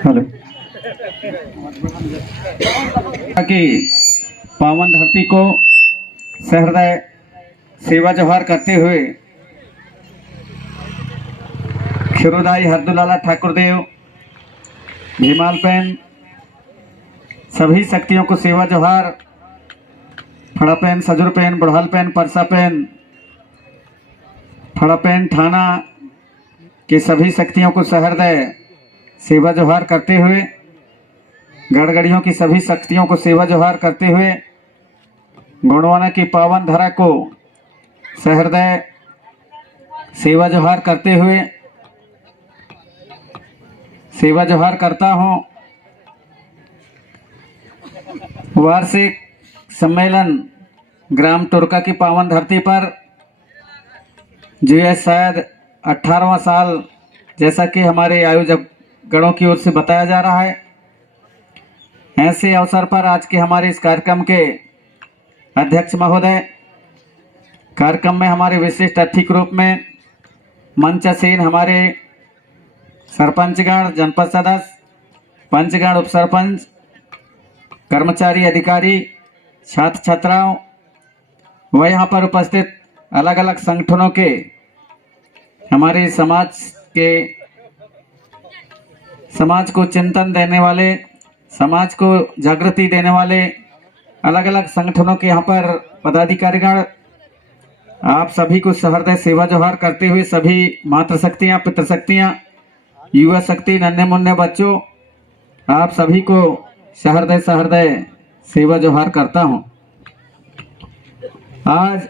Hello की पावन धरती को सहृदय सेवा जोहार करते हुए खिरोदाई हरदुलाला ठाकुर देव भीमाल पेन सभी शक्तियों को सेवा जोहार फड़ा पेन सजुर पेन बुढ़ाल पेन परसा पेन फड़ा पेन थाना के सभी शक्तियों को सहृदय सेवा जोहार करते हुए गड़गड़ियों की सभी शक्तियों को सेवा जोहार करते हुए गोंडवाना की पावन धरा को सहृदय सेवा जोहार करते हुए सेवा जोहार करता हूँ। वार्षिक सम्मेलन ग्राम टुरका की पावन धरती पर जो है शायद 18वां साल जैसा कि हमारे आयोजक गणों की ओर से बताया जा रहा है। ऐसे अवसर पर आज के हमारे इस कार्यक्रम के अध्यक्ष महोदय, कार्यक्रम में हमारे विशिष्ट अतिथि के रूप में मंचासीन हमारे सरपंचगण, जनपद सदस्य, पंचगण, उप सरपंच, कर्मचारी, अधिकारी, छात्र छात्राओं व यहाँ पर उपस्थित अलग अलग संगठनों के हमारे समाज को चिंतन देने वाले, समाज को जागृति देने वाले अलग अलग संगठनों के यहाँ पर पदाधिकारीगण, आप सभी को सहृदय सेवा जोहार करते हुए सभी मातृशक्तियाँ, पितृशक्तियाँ, युवा शक्ति, नन्हे मुन्ने बच्चों, आप सभी को सहृदय सेवा जोहार करता हूँ। आज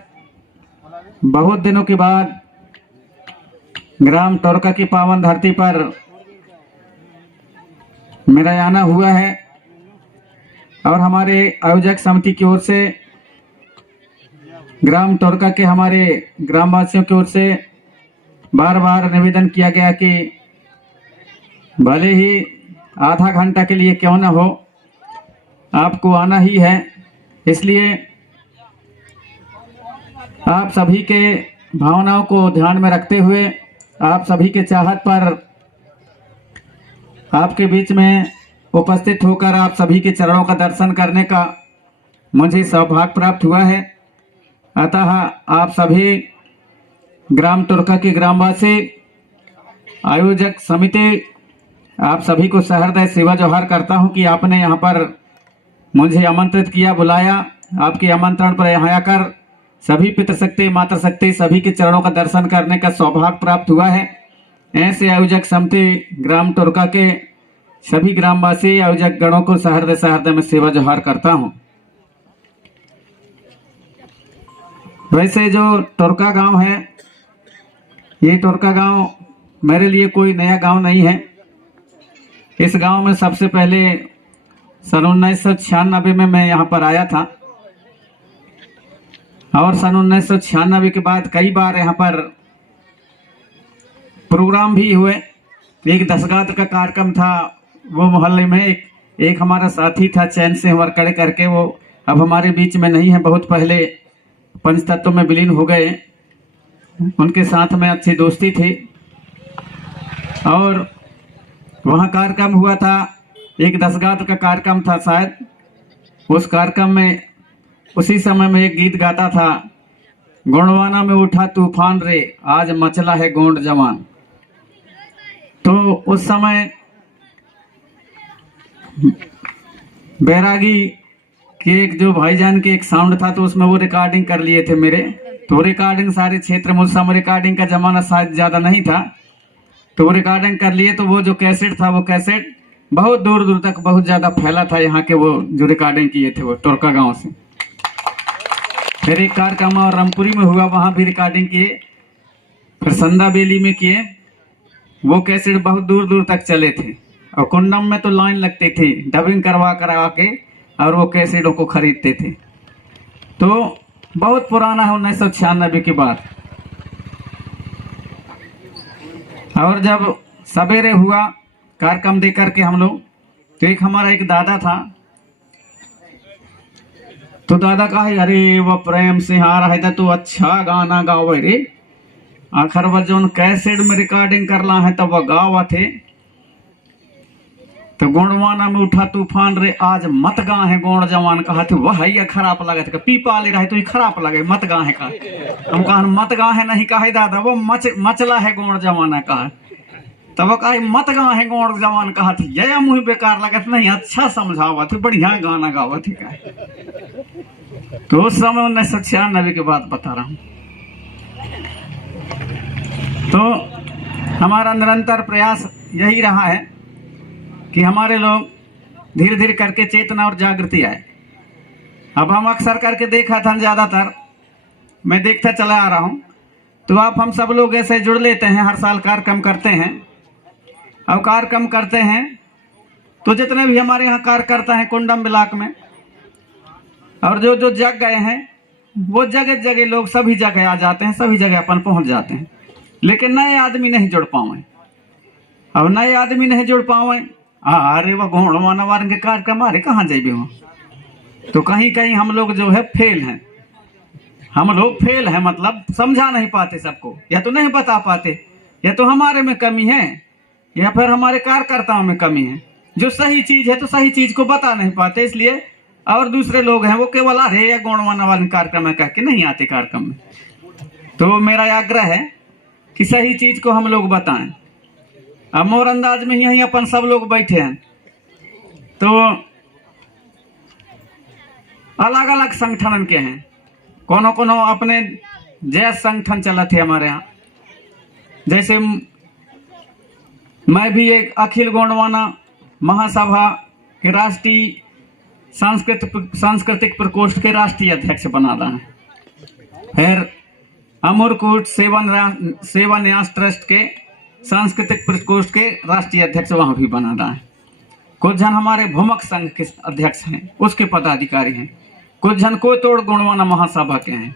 बहुत दिनों के बाद ग्राम टुरका की पावन धरती पर मेरा आना हुआ है और हमारे आयोजक समिति की ओर से ग्राम टुरका के हमारे ग्रामवासियों की ओर से बार बार निवेदन किया गया कि भले ही आधा घंटा के लिए क्यों न हो, आपको आना ही है। इसलिए आप सभी के भावनाओं को ध्यान में रखते हुए, आप सभी के चाहत पर आपके बीच में उपस्थित होकर आप सभी के चरणों का दर्शन करने का मुझे सौभाग्य प्राप्त हुआ है। अतः आप सभी ग्राम टुरका के ग्रामवासी, आयोजक समिति, आप सभी को सहृदय सेवा जोहार करता हूं कि आपने यहां पर मुझे आमंत्रित किया, बुलाया। आपके आमंत्रण पर यहाँ आकर सभी पितृशक्ति, मातृशक्ति, सभी के चरणों का दर्शन करने का सौभाग्य प्राप्त हुआ है। ऐसे आयोजक समिति ग्राम टुरका के सभी ग्रामवासी, आयोजक गणों को सहृदय में सेवा जोहार करता हूं। वैसे जो टुरका गांव है, ये टुरका गांव मेरे लिए कोई नया गांव नहीं है। इस गांव में सबसे पहले सन 1996 में मैं यहाँ पर आया था और सन 1996 के बाद कई बार यहाँ पर प्रोग्राम भी हुए। एक दशगात्र का कार्यक्रम था, वो मोहल्ले में एक हमारा साथी था चैन से वरकड़े करके, वो अब हमारे बीच में नहीं है, बहुत पहले पंचतत्व में विलीन हो गए। उनके साथ में अच्छी दोस्ती थी और वहाँ कार्यक्रम हुआ था, एक दशगात्र का कार्यक्रम था शायद। उस कार्यक्रम में उसी समय में एक गीत गाता था, गोंडवाना में उठा तूफान रे, आज मचला है गोंड जवान। तो उस समय बैरागी के एक जो भाईजान के एक साउंड था, तो उसमें वो रिकॉर्डिंग कर लिए थे मेरे। तो रिकॉर्डिंग सारे क्षेत्र में, उस समय रिकॉर्डिंग का जमाना शायद ज़्यादा नहीं था, तो वो रिकॉर्डिंग कर लिए। तो वो जो कैसेट था, वो कैसेट बहुत दूर दूर तक बहुत ज़्यादा फैला था। यहाँ के वो जो रिकॉर्डिंग किए थे वो टुरका गांव से। फिर एक कार्यक्रम और रामपुरी में हुआ, वहाँ भी रिकॉर्डिंग किए। फिर संदा बेली में किए। वो कैसेट बहुत दूर दूर तक चले थे और कुंडम में तो लाइन लगती थी, डबिंग करवा के और वो कैसेटों को खरीदते थे। तो बहुत पुराना है, 1996 की बात। और जब सवेरे हुआ कार्यक्रम दे करके हम लोग, तो एक हमारा एक दादा था, तो दादा कहा, अरे वो प्रेम से आ रहा है तो अच्छा गाना गाओ रे। आखिर वह जो कैसेट में रिकॉर्डिंग करना है तब वह गावा थे। तो गोंडवाना में उठा तूफान रे आज मत गा है गोंड जवान कहा थे वह ये खराब लगे थे पीपा ले रहा है तो ये खराब लगे मत गा है का हम कहा मत गा है नहीं कहा दादा वो मचला है गोंड जवाना कहा तब कहा मत गा है गोंड जवान कहा थी ये मुँह बेकार लगे थे नहीं अच्छा समझावा थे बढ़िया गाना गावा थी का तो उस समय 1996 की बात बता रहा हूँ। तो हमारा निरंतर प्रयास यही रहा है कि हमारे लोग धीरे धीरे करके चेतना और जागृति आए। अब हम अक्सर करके देखा था ज़्यादातर मैं देखता चला आ रहा हूँ तो आप हम सब लोग ऐसे जुड़ लेते हैं हर साल कार्यक्रम करते हैं और कार्यक्रम करते हैं तो जितने भी हमारे यहाँ कार्यकर्ता हैं कुंडम ब्लॉक में और जो जो जग गए हैं वो जगह जगह लोग सभी जगह आ जाते हैं सभी जगह अपन पहुँच जाते हैं लेकिन नए आदमी नहीं जुड़ पाए। अब नए आदमी नहीं जुड़ पाए अरे वह गोंडवाना वार के कार्यक्रम अरे कहाँ जाइए वहाँ तो कहीं कहीं हम लोग जो है फेल हैं। हम लोग फेल हैं मतलब समझा नहीं पाते सबको या तो नहीं बता पाते या तो हमारे में कमी है या फिर हमारे कार्यकर्ताओं में कमी है। जो सही चीज है तो सही चीज को बता नहीं पाते इसलिए और दूसरे लोग हैं वो केवल अरे या गोंडवाना वाले कार्यक्रम में कह के नहीं आते कार्यक्रम में। तो मेरा आग्रह है कि सही चीज को हम लोग बताएं। अब मोर अंदाज में यहीं अपन सब लोग बैठे हैं तो अलग अलग संगठन के हैं कोनो कोनो अपने जैस संगठन चला थे हमारे यहाँ जैसे मैं भी एक अखिल गोंडवाना महासभा के राष्ट्रीय सांस्कृतिक प्रकोष्ठ के राष्ट्रीय अध्यक्ष बना रहा है। फिर अमरकूट सेवा न्यास ट्रस्ट के सांस्कृतिक प्रकोष्ठ के राष्ट्रीय अध्यक्ष वहां भी बना रहा है। कुछ जन हमारे भूमक संघ के अध्यक्ष हैं उसके पदाधिकारी हैं। कुछ जन कोतोड़ गोंडवाना महासभा के हैं।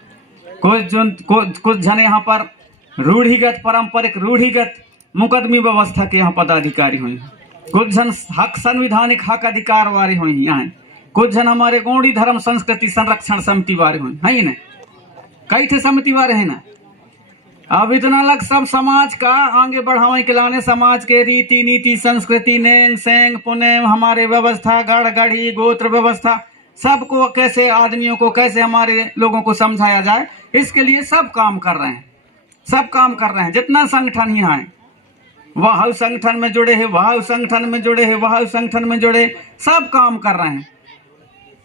कुछ जन यहाँ पर रूढ़िगत पारंपरिक रूढ़िगत मुकदमी व्यवस्था के यहाँ पदाधिकारी हुए। कुछ जन हक संविधानिक हक अधिकार वाले हुए यहाँ। कुछ जन हमारे गोंडी धर्म संस्कृति संरक्षण समिति वाले हुए है ना कई थे समिति वाले हैं ना। अब इतना लग सब समाज का आगे बढ़ावे के लाने समाज के रीति नीति संस्कृति नेंग सेंग पुनेम हमारे व्यवस्था गढ़ गढ़ी गोत्र व्यवस्था सबको कैसे आदमियों को कैसे हमारे लोगों को समझाया जाए इसके लिए सब काम कर रहे हैं। सब काम कर रहे हैं जितना संगठन यहाँ है वह संगठन में जुड़े हैं वह संगठन में जुड़े हैं वह संगठन में जुड़े सब काम कर रहे हैं।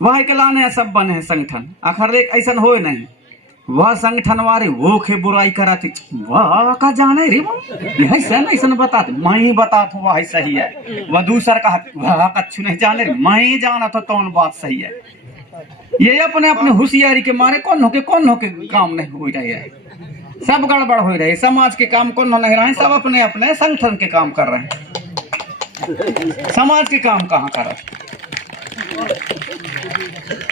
वह के लाने सब बने हैं संगठन आखिर एक ऐसा हो नहीं वह संगठन वाले वो के बुराई कराती वह का जाने रे ऐसा नहीं ऐसा बताते मैं ही बता तो वह सही है वह दूसरा का वह कछु नहीं जाने रे मैं ही जाना तो कौन बात सही है। ये अपने अपने होशियारी के मारे कौन हो के काम नहीं हो रही है सब गड़बड़ हो रही है समाज के काम कौन नहीं रहे सब अपने अपने संगठन के काम कर रहे हैं समाज के काम कहाँ कर रहे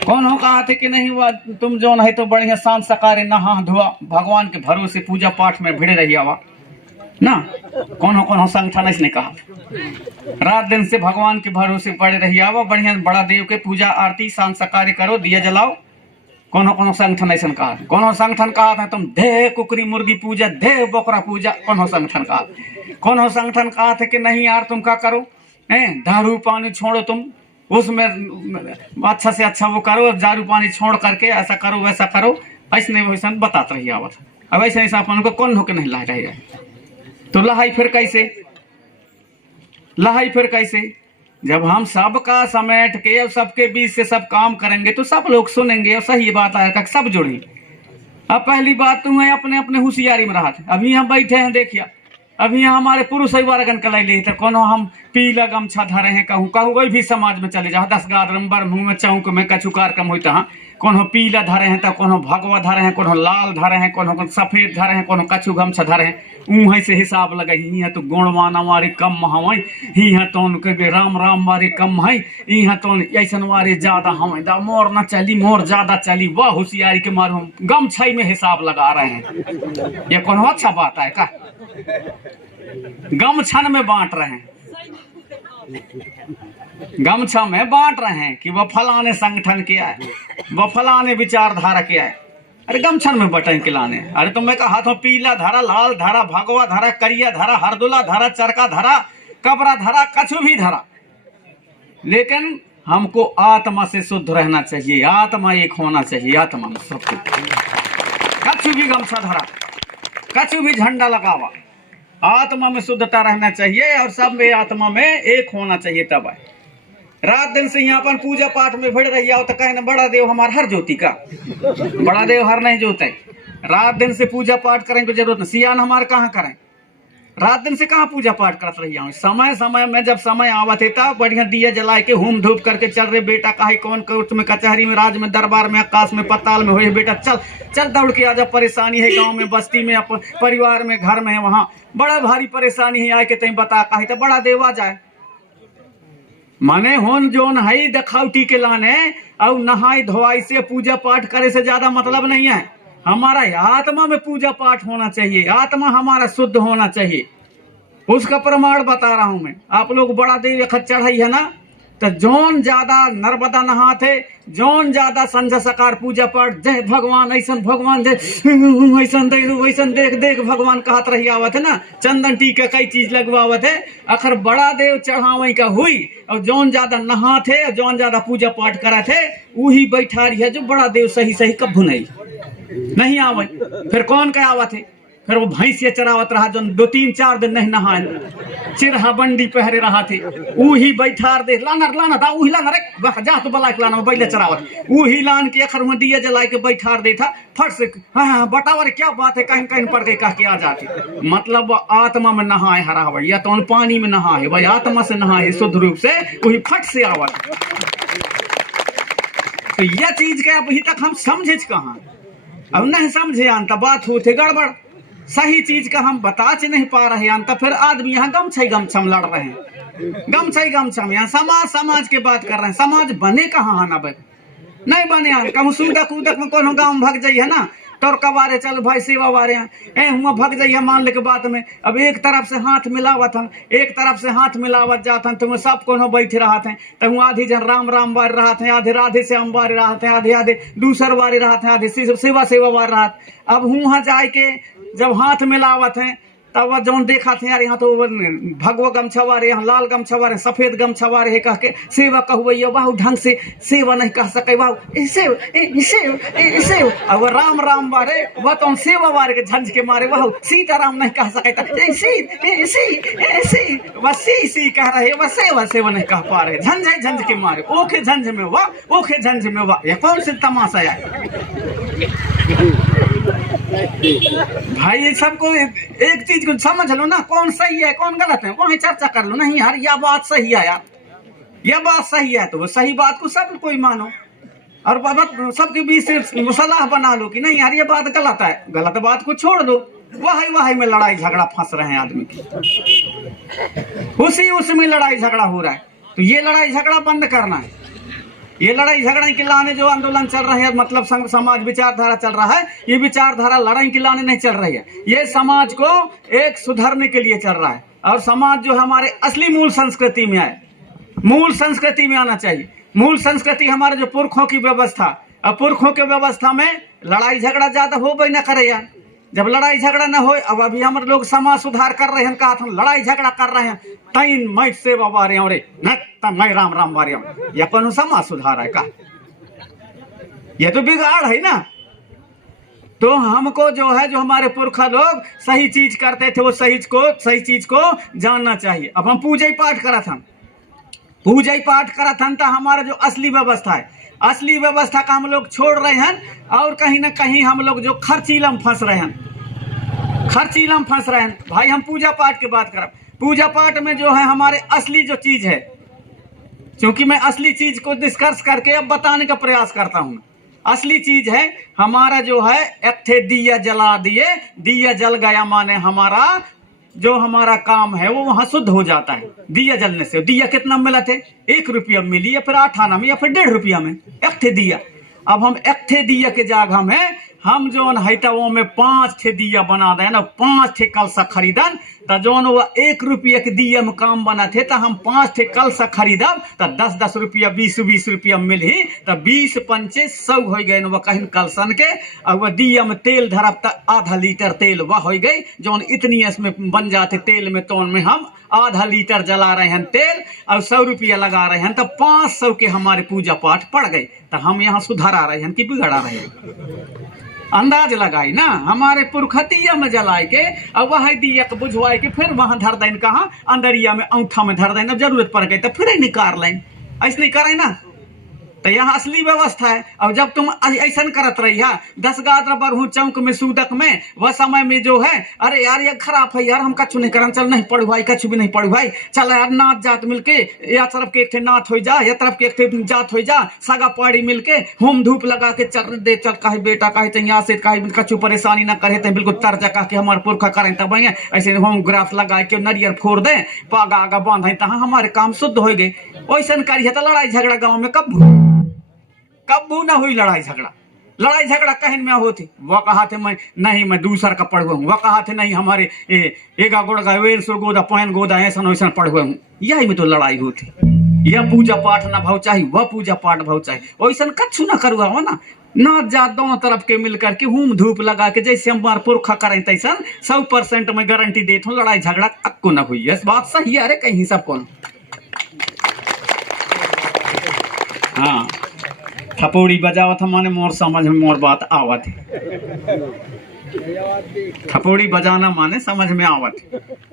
कौन हो कहा थे कि नहीं हुआ तुम जो नहीं तो बढ़िया शांत सकारे नहा धोआ भगवान के भरोसे पूजा पाठ में भिड़े रही आवा ना कौन हो संगठन इसने कहा रात दिन से भगवान के भरोसे पड़े रही आवा बढ़िया बड़ा देव के पूजा आरती शांत सकारे करो दिया जलाओ। कौन संगठन ऐसा कहा कौन संगठन कहा था तुम देह कुकरी मुर्गी पूजा देह बकरा पूजा कौन संगठन कहा संगठन कहा था कि नहीं यार तुम क्या करो दारू पानी छोड़ो तुम उसमें अच्छा से अच्छा वो करो दारू पानी छोड़ करके ऐसा करो वैसा करो ऐसा वैसा बताते रही आवत। अब ऐसे ऐसा अपन को कौन होकर नहीं ला रही तो लहाई फिर कैसे जब हम सबका समेट के और सबके बीच से सब काम करेंगे तो सब लोग सुनेंगे और सही बात आएगा सब जुड़े। अब पहली बात तुम है अपने अपने होशियारी में रहा था अभी हम बैठे हैं देखिए अभी यहाँ हमारे पुरुष वारगन कलाई ले थे कौन हम पीला गमछा धरे हैं कहूँ कोई भी समाज में चले जाओ 10 गादरम्बर मुँह में चौक में कछु कार्यक्रम होता है कौन पीला धरे हैं तो कौन भगवा धरे हैं कौन लाल धरे हैं कौन सफेद धरे हैं कौन कछु गमछा धरे हैं ऊँ से हिसाब लगे यहाँ तो गोंडवाना वारी कम हवई यहाँ तो राम राम वारी कम है यहाँ तो ऐसा वारी ज्यादा हमें दा मोर न चली मोर ज्यादा चली वह होशियारी के मारू गमछाई में हिसाब लगा रहे हैं। ये कौन अच्छा बात है का गमछन में बांट रहे हैं गमछा में बांट रहे हैं कि वह फलाने संगठन के है वह फलाने विचारधारा के है। अरे गमछन में बटन के लाने अरे तुम मैं हाथों पीला धारा लाल धारा भगवा धारा करिया धारा हरदुला धारा चरका धारा कबरा धारा कछु भी धारा लेकिन हमको आत्मा से शुद्ध रहना चाहिए, आत्मा एक होना चाहिए, आत्मा में सब कुछ। कछु भी गमछा धरा, कछु भी झंडा लगावा, आत्मा में शुद्धता रहना चाहिए और सब में आत्मा में एक होना चाहिए। तब है रात दिन से यहाँ पर पूजा पाठ में भिड़ रही आओ तो कहे बड़ा देव हमार हर ज्योति का, बड़ा देव हर नहीं जोते। रात दिन से पूजा पाठ करें को जरूरत नहीं, सियान हमारे कहाँ करें, रात दिन से कहाँ पूजा पाठ करत रही हूँ। समय समय में जब समय आवत है तब बढ़िया दिया जला के हुम धूप करके चल रहे बेटा काहे कौन कोर्ट में कचहरी में राज में दरबार में आकाश में पताल में हुए बेटा चल चल दौड़ के आजा, परेशानी है गांव में बस्ती में परिवार में घर में है वहाँ बड़ा भारी परेशानी है, आए के तई बता काहे तो बड़ा देव आ जाए। माने होन जोन हई दखावटी के लाने और नहाई धोवाई से पूजा पाठ करे से ज्यादा मतलब नहीं है। हमारा आत्मा में पूजा पाठ होना चाहिए, आत्मा हमारा शुद्ध होना चाहिए, उसका प्रमाण बता रहा हूं मैं। आप लोग बड़ा देव खत चढ़ाई है ना, तो जोन ज्यादा नर्मदा नहाते, जोन ज्यादा संझा सकार पूजा पाठ, जय भगवान ऐसन भगवान जय ऐसन देख वैसन देख देख भगवान कहत रही आवत है ना, चंदन टीका कई चीज लगवावत है। अखर बड़ा देव चढ़ावे का हुई और जोन ज्यादा नहाते और जोन ज्यादा पूजा पाठ करा थे वही बैठा रही है जो बड़ा देव सही सही कभू नहीं आवे। फिर कौन क्या आवत है, फिर वो भैंसिया चरावत रहा जो 2-3-4 दिन नहीं नहाए, चिरहा बंडी पहरे रहा थे, वही बैठा दे लाना लाना था, वही लाना रे जा तो बला के लाना बैले चरावत, वही लान के अखर में दिया जला के बैठा दे था फट से हाँ बतावा रे क्या बात है, कहीं कहीं पड़ गई कह के आ जाते। मतलब आत्मा में नहाए हरा या तो पानी में नहाए भाई, आत्मा से नहाए शुद्ध रूप से, वही फट से आवत। तो यह चीज के अभी तक हम समझे कहाँ, अब नहीं समझे अंत बात होते गड़बड़, सही चीज का हम बता नहीं पा रहे हैं। तो फिर आदमी यहाँ गमछम लड़ रहे हैं, गमछम यहाँ समाज के बात कर रहे हैं। समाज बने कहाँ है ना भाई, नहीं बने हैं। कहूँ सूदक उदक में कौन गाँव भग जाइए ना, तोर कबारे चल भाई सेवा वारे हैं हुआ भग जाइए मान ले के बात में। अब एक तरफ से हाथ मिलावत हम, एक तरफ से हाथ मिलावत जाते हैं, तो सब कोनो बैठे रहा थे, तो आधी जन राम राम बार रहा थे, आधे राधे श्याम बार रहा थे, आधे आधे दूसर बारे रहा थे, आधे सेवा बार रहा। अब वहाँ जाए के जब हाथ मिलावत हैं तब जौन देखा थे यार यहाँ तो भगवा गमछा वारे, यहाँ लाल गमछा वारे, सफेद गमछा वारे है कह के सेवा कहु बाहु ढंग से सेवा नहीं कह सके बाहु इसे अब राम राम वारे वह तो सेवा वारे के झंझ के मारे बाहु सीताराम नहीं कह सके सी कह रहे वह सेवा नहीं कह पा रहे, झंझ के मारे ओखे झंझ में वाह ओखे झंझ में वाह। ये कौन से तमाशा है भाई, ये सबको एक चीज को समझ लो ना, कौन सही है कौन गलत है वहीं चर्चा कर लो। नहीं यार यह बात सही है, यार यह बात सही है तो वो सही बात को सब कोई मानो और सबके बीच से सलाह बना लो कि नहीं यार ये बात गलत है, गलत बात को छोड़ दो। वही में लड़ाई झगड़ा फंस रहे हैं आदमी की, उसमें लड़ाई झगड़ा हो रहा है। तो ये लड़ाई झगड़ा बंद करना है। ये लड़ाई झगड़ा के लाने जो आंदोलन चल रहा है, मतलब समाज विचारधारा चल रहा है, ये विचारधारा लड़ाई के लाने नहीं चल रही है, ये समाज को एक सुधारने के लिए चल रहा है। और समाज जो हमारे असली मूल संस्कृति में आए, मूल संस्कृति में आना चाहिए। मूल संस्कृति हमारे जो पुरखों की व्यवस्था, अब पुरखों के व्यवस्था में लड़ाई झगड़ा ज्यादा हो भाई ना करे यार। जब लड़ाई झगड़ा ना हो, अब अभी हम लोग समाज सुधार कर रहे हैं, कहा हम लड़ाई झगड़ा कर रहे हैं, तीन मैं सेवा वारे रे मैं राम राम वारे, यह कौन समाज सुधार है का? यह तो बिगाड़ है ना। तो हमको जो है जो हमारे पुरखा लोग सही चीज करते थे वो सही चीज को जानना चाहिए। अब हम पूजा पाठ करा था, तो हमारा जो असली व्यवस्था है, असली व्यवस्था का हम लोग छोड़ रहे हैं और कहीं ना कहीं हम लोग जो खर्चीलम फंस रहे हैं। भाई हम पूजा पाठ की बात करें, पूजा पाठ में जो है हमारे असली जो चीज है, क्योंकि मैं असली चीज को डिस्कस करके अब बताने का प्रयास करता हूं। असली चीज है हमारा जो है एक थे दिया जला दिए, दिया जल गया माने हमारा काम है वो वहां शुद्ध हो जाता है दिया जलने से। दिया कितना मिला थे? 1 रुपया मिली या फिर 8 आना में या फिर 1.5 रुपया में एक थे दिया। अब हम एक थे दिया के जगह में हम जोन है तो वो में 5 ठे दिया बना दे ना, 5 ठे कलसा खरीदन तो जोन वो 1 रुपया के दिया में काम बना थे तो हम 5 ठे कलसा खरीदब तो 10-10 रुपया 20-20 रुपया मिल ही तो 20 पंचे 100 हो गए वो कहीं कलसन के। और वह दिया में तेल धरब तो आधा लीटर तेल वह हो गई जोन इतनी इसमें बन जाते तेल में, तो में हम आधा लीटर जला रहे हैं तेल और 100 रुपया लगा रहे हैं तो 500 के हमारे पूजा पाठ पड़ गए। तो हम यहाँ सुधारा रहे हैं कि बिगड़ा रहे हैं? अंदाज लगाई ना हमारे पुरखतिया में जलाए के और वह दिया के बुझवाए के फिर वहां धर दें, कहा अंदरिया में औंठा में धर दें, जरूरत पड़ गई तो फिर निकाल लें। ऐसे नहीं करें ना तो यहाँ असली व्यवस्था है। और जब तुम ऐसा करत रही है 10 गात्र बरहू चौक में सूदक में वह समय में जो है अरे यार ये खराब है यार, हम कछु नहीं करम, चल नहीं पढ़ू भाई, कछु भी नहीं पढ़ू भाई, चल यार नात जात मिलके या तरफ के एक थे नात हो जा, या तरफ के एक थे जात हो जा, सगा पहाड़ी मिलके होम धूप लगा के चल दे, चल कहे बेटा कहे यहाँ से कहे कछु परेशानी ना करे थे, बिल्कुल तर्ज कह के हमारे पुरखा करें तब ऐसे होम ग्राफ लगा के नरियर फोड़ दें, पागा आगा बांधे तहाँ हमारे काम शुद्ध हो गए। वैसा करिए तो लड़ाई झगड़ा गाँव में कब ना हुई लड़ाई झगड़ा। लड़ाई झगड़ा कहीं में होती, वह कहा थे मैं नहीं मैं दूसर का पढ़ हुआ हूँ, वह कहा थे नहीं हमारे एगा गोड़ा वेल सो गोदा पैन गोदा ऐसा वैसा पढ़ हुआ हूँ, यही में तो लड़ाई होती। यह पूजा पाठ ना भाव चाहिए, वह पूजा पाठ भाव चाहिए, वैसा कछु ना करुआ हो ना जात दोनों तरफ के मिलकर के हुम धूप लगा के जैसे हमारे पुरखा करें तैसा 100% में गारंटी देता हूँ लड़ाई झगड़ा अक्को ना हुई। इस बात सही है, अरे कहीं सब कौन हाँ थपोड़ी बजावत माने मोर समझ में मोर बात आवत है। थपोड़ी बजाना माने समझ में आवत।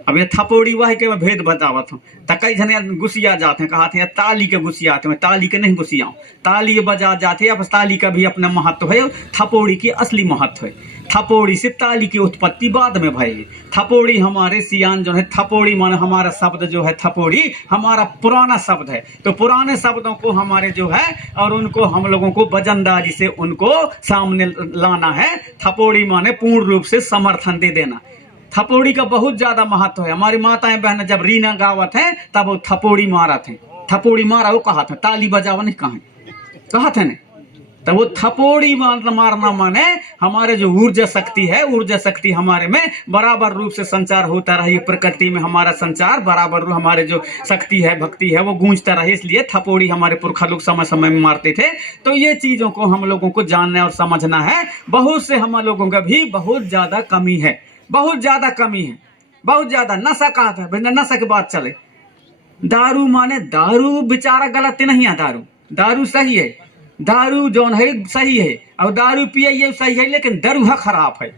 अब ये थपोड़ी वही के भेद बतावत हूँ तो कई जने गुस्सिया जाते हैं, कहा थे ताली के गुस्सियाते हैं, ताली के नहीं गुस्सियाऊं, ताली बजा जाते अब ताली का भी अपना महत्व है, थपोड़ी की असली महत्व है। थपोड़ी से ताली की उत्पत्ति बाद में भई। थपोड़ी हमारे सियान जो है, थपोड़ी माने हमारा शब्द जो है थपोड़ी हमारा पुराना शब्द है, तो पुराने शब्दों को हमारे जो है और उनको हम लोगों को वजनदारी से उनको सामने लाना है। थपोड़ी माने पूर्ण रूप से समर्थन दे देना। थपोड़ी का बहुत ज्यादा महत्व है। हमारी माताएं बहन जब रीना गावत है तब वो थपोड़ी मारा थे, थपोड़ी मारा वो कहा था, ताली बजावा नहीं कहा थे ने। तो वो थपोड़ी मारना माने हमारे जो ऊर्जा शक्ति है, ऊर्जा शक्ति हमारे में बराबर रूप से संचार होता रहे, प्रकृति में हमारा संचार बराबर रूप हमारे जो शक्ति है भक्ति है वो गूंजता रहे, इसलिए थपोड़ी हमारे पुरखा लोग समय समय में मारते थे। तो ये चीजों को हम लोगों को जानना और समझना है। बहुत से हम लोगों का भी बहुत ज्यादा कमी है, बहुत ज्यादा कमी है, बहुत ज्यादा। नशा कहा था, नशा की बात चले, दारू माने दारू बेचारा गलत नहीं है, दारू सही है, दारू जौन है सही है और दारू पिए ये सही है, लेकिन दरुहा खराब है।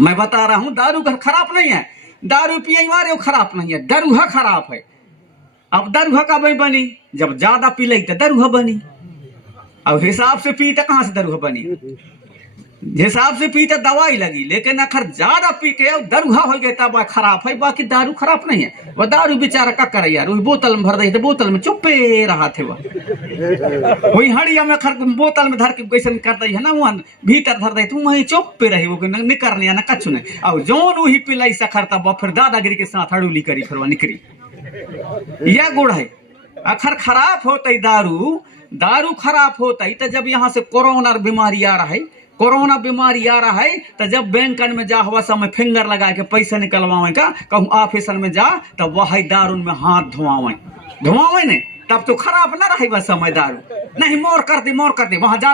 मैं बता रहा हूं दारू खराब नहीं है, दारू पिए मारे खराब नहीं है, दरुहा खराब है। अब दरुहा कब बनी? जब ज्यादा पी ली तो दरुहा बनी, और हिसाब से पी तो कहां से दरुहा बनी? हिसाब से पी तो दवाई लगी, लेकिन अखर ज्यादा पी के दरुहा हो गया तब खराब है, बाकी दारू खराब नहीं है। वह दारू बेचारा का करे यार, वही बोतल में भर दे, बोतल में चुप्पे रहा थे, वही हड़िया में खर बोतल में धर के कैसे कर दी है ना, वहां भीतर धर दे तू वही चुप्पे रही, वो निकलने ना कछु नहीं। और जोन वही पिलाई सखर तब फिर दादागिरी के साथ हड़ूली करी, फिर वह निकली। यह गुड़ है। अखर खराब होता दारू खराब होता ही तो जब यहाँ से कोरोना बीमारी आ रहा है, कोरोना बीमारी आ रहा है तो जब बैंक में जा हुआ समय फिंगर लगा के पैसे निकलवावे का, कहूँ ऑफिस में जा तो वह दारू में हाथ धुआवे ने, तब तो खराब ना रही वह समय दारू नहीं। मोर कर दे वहां जा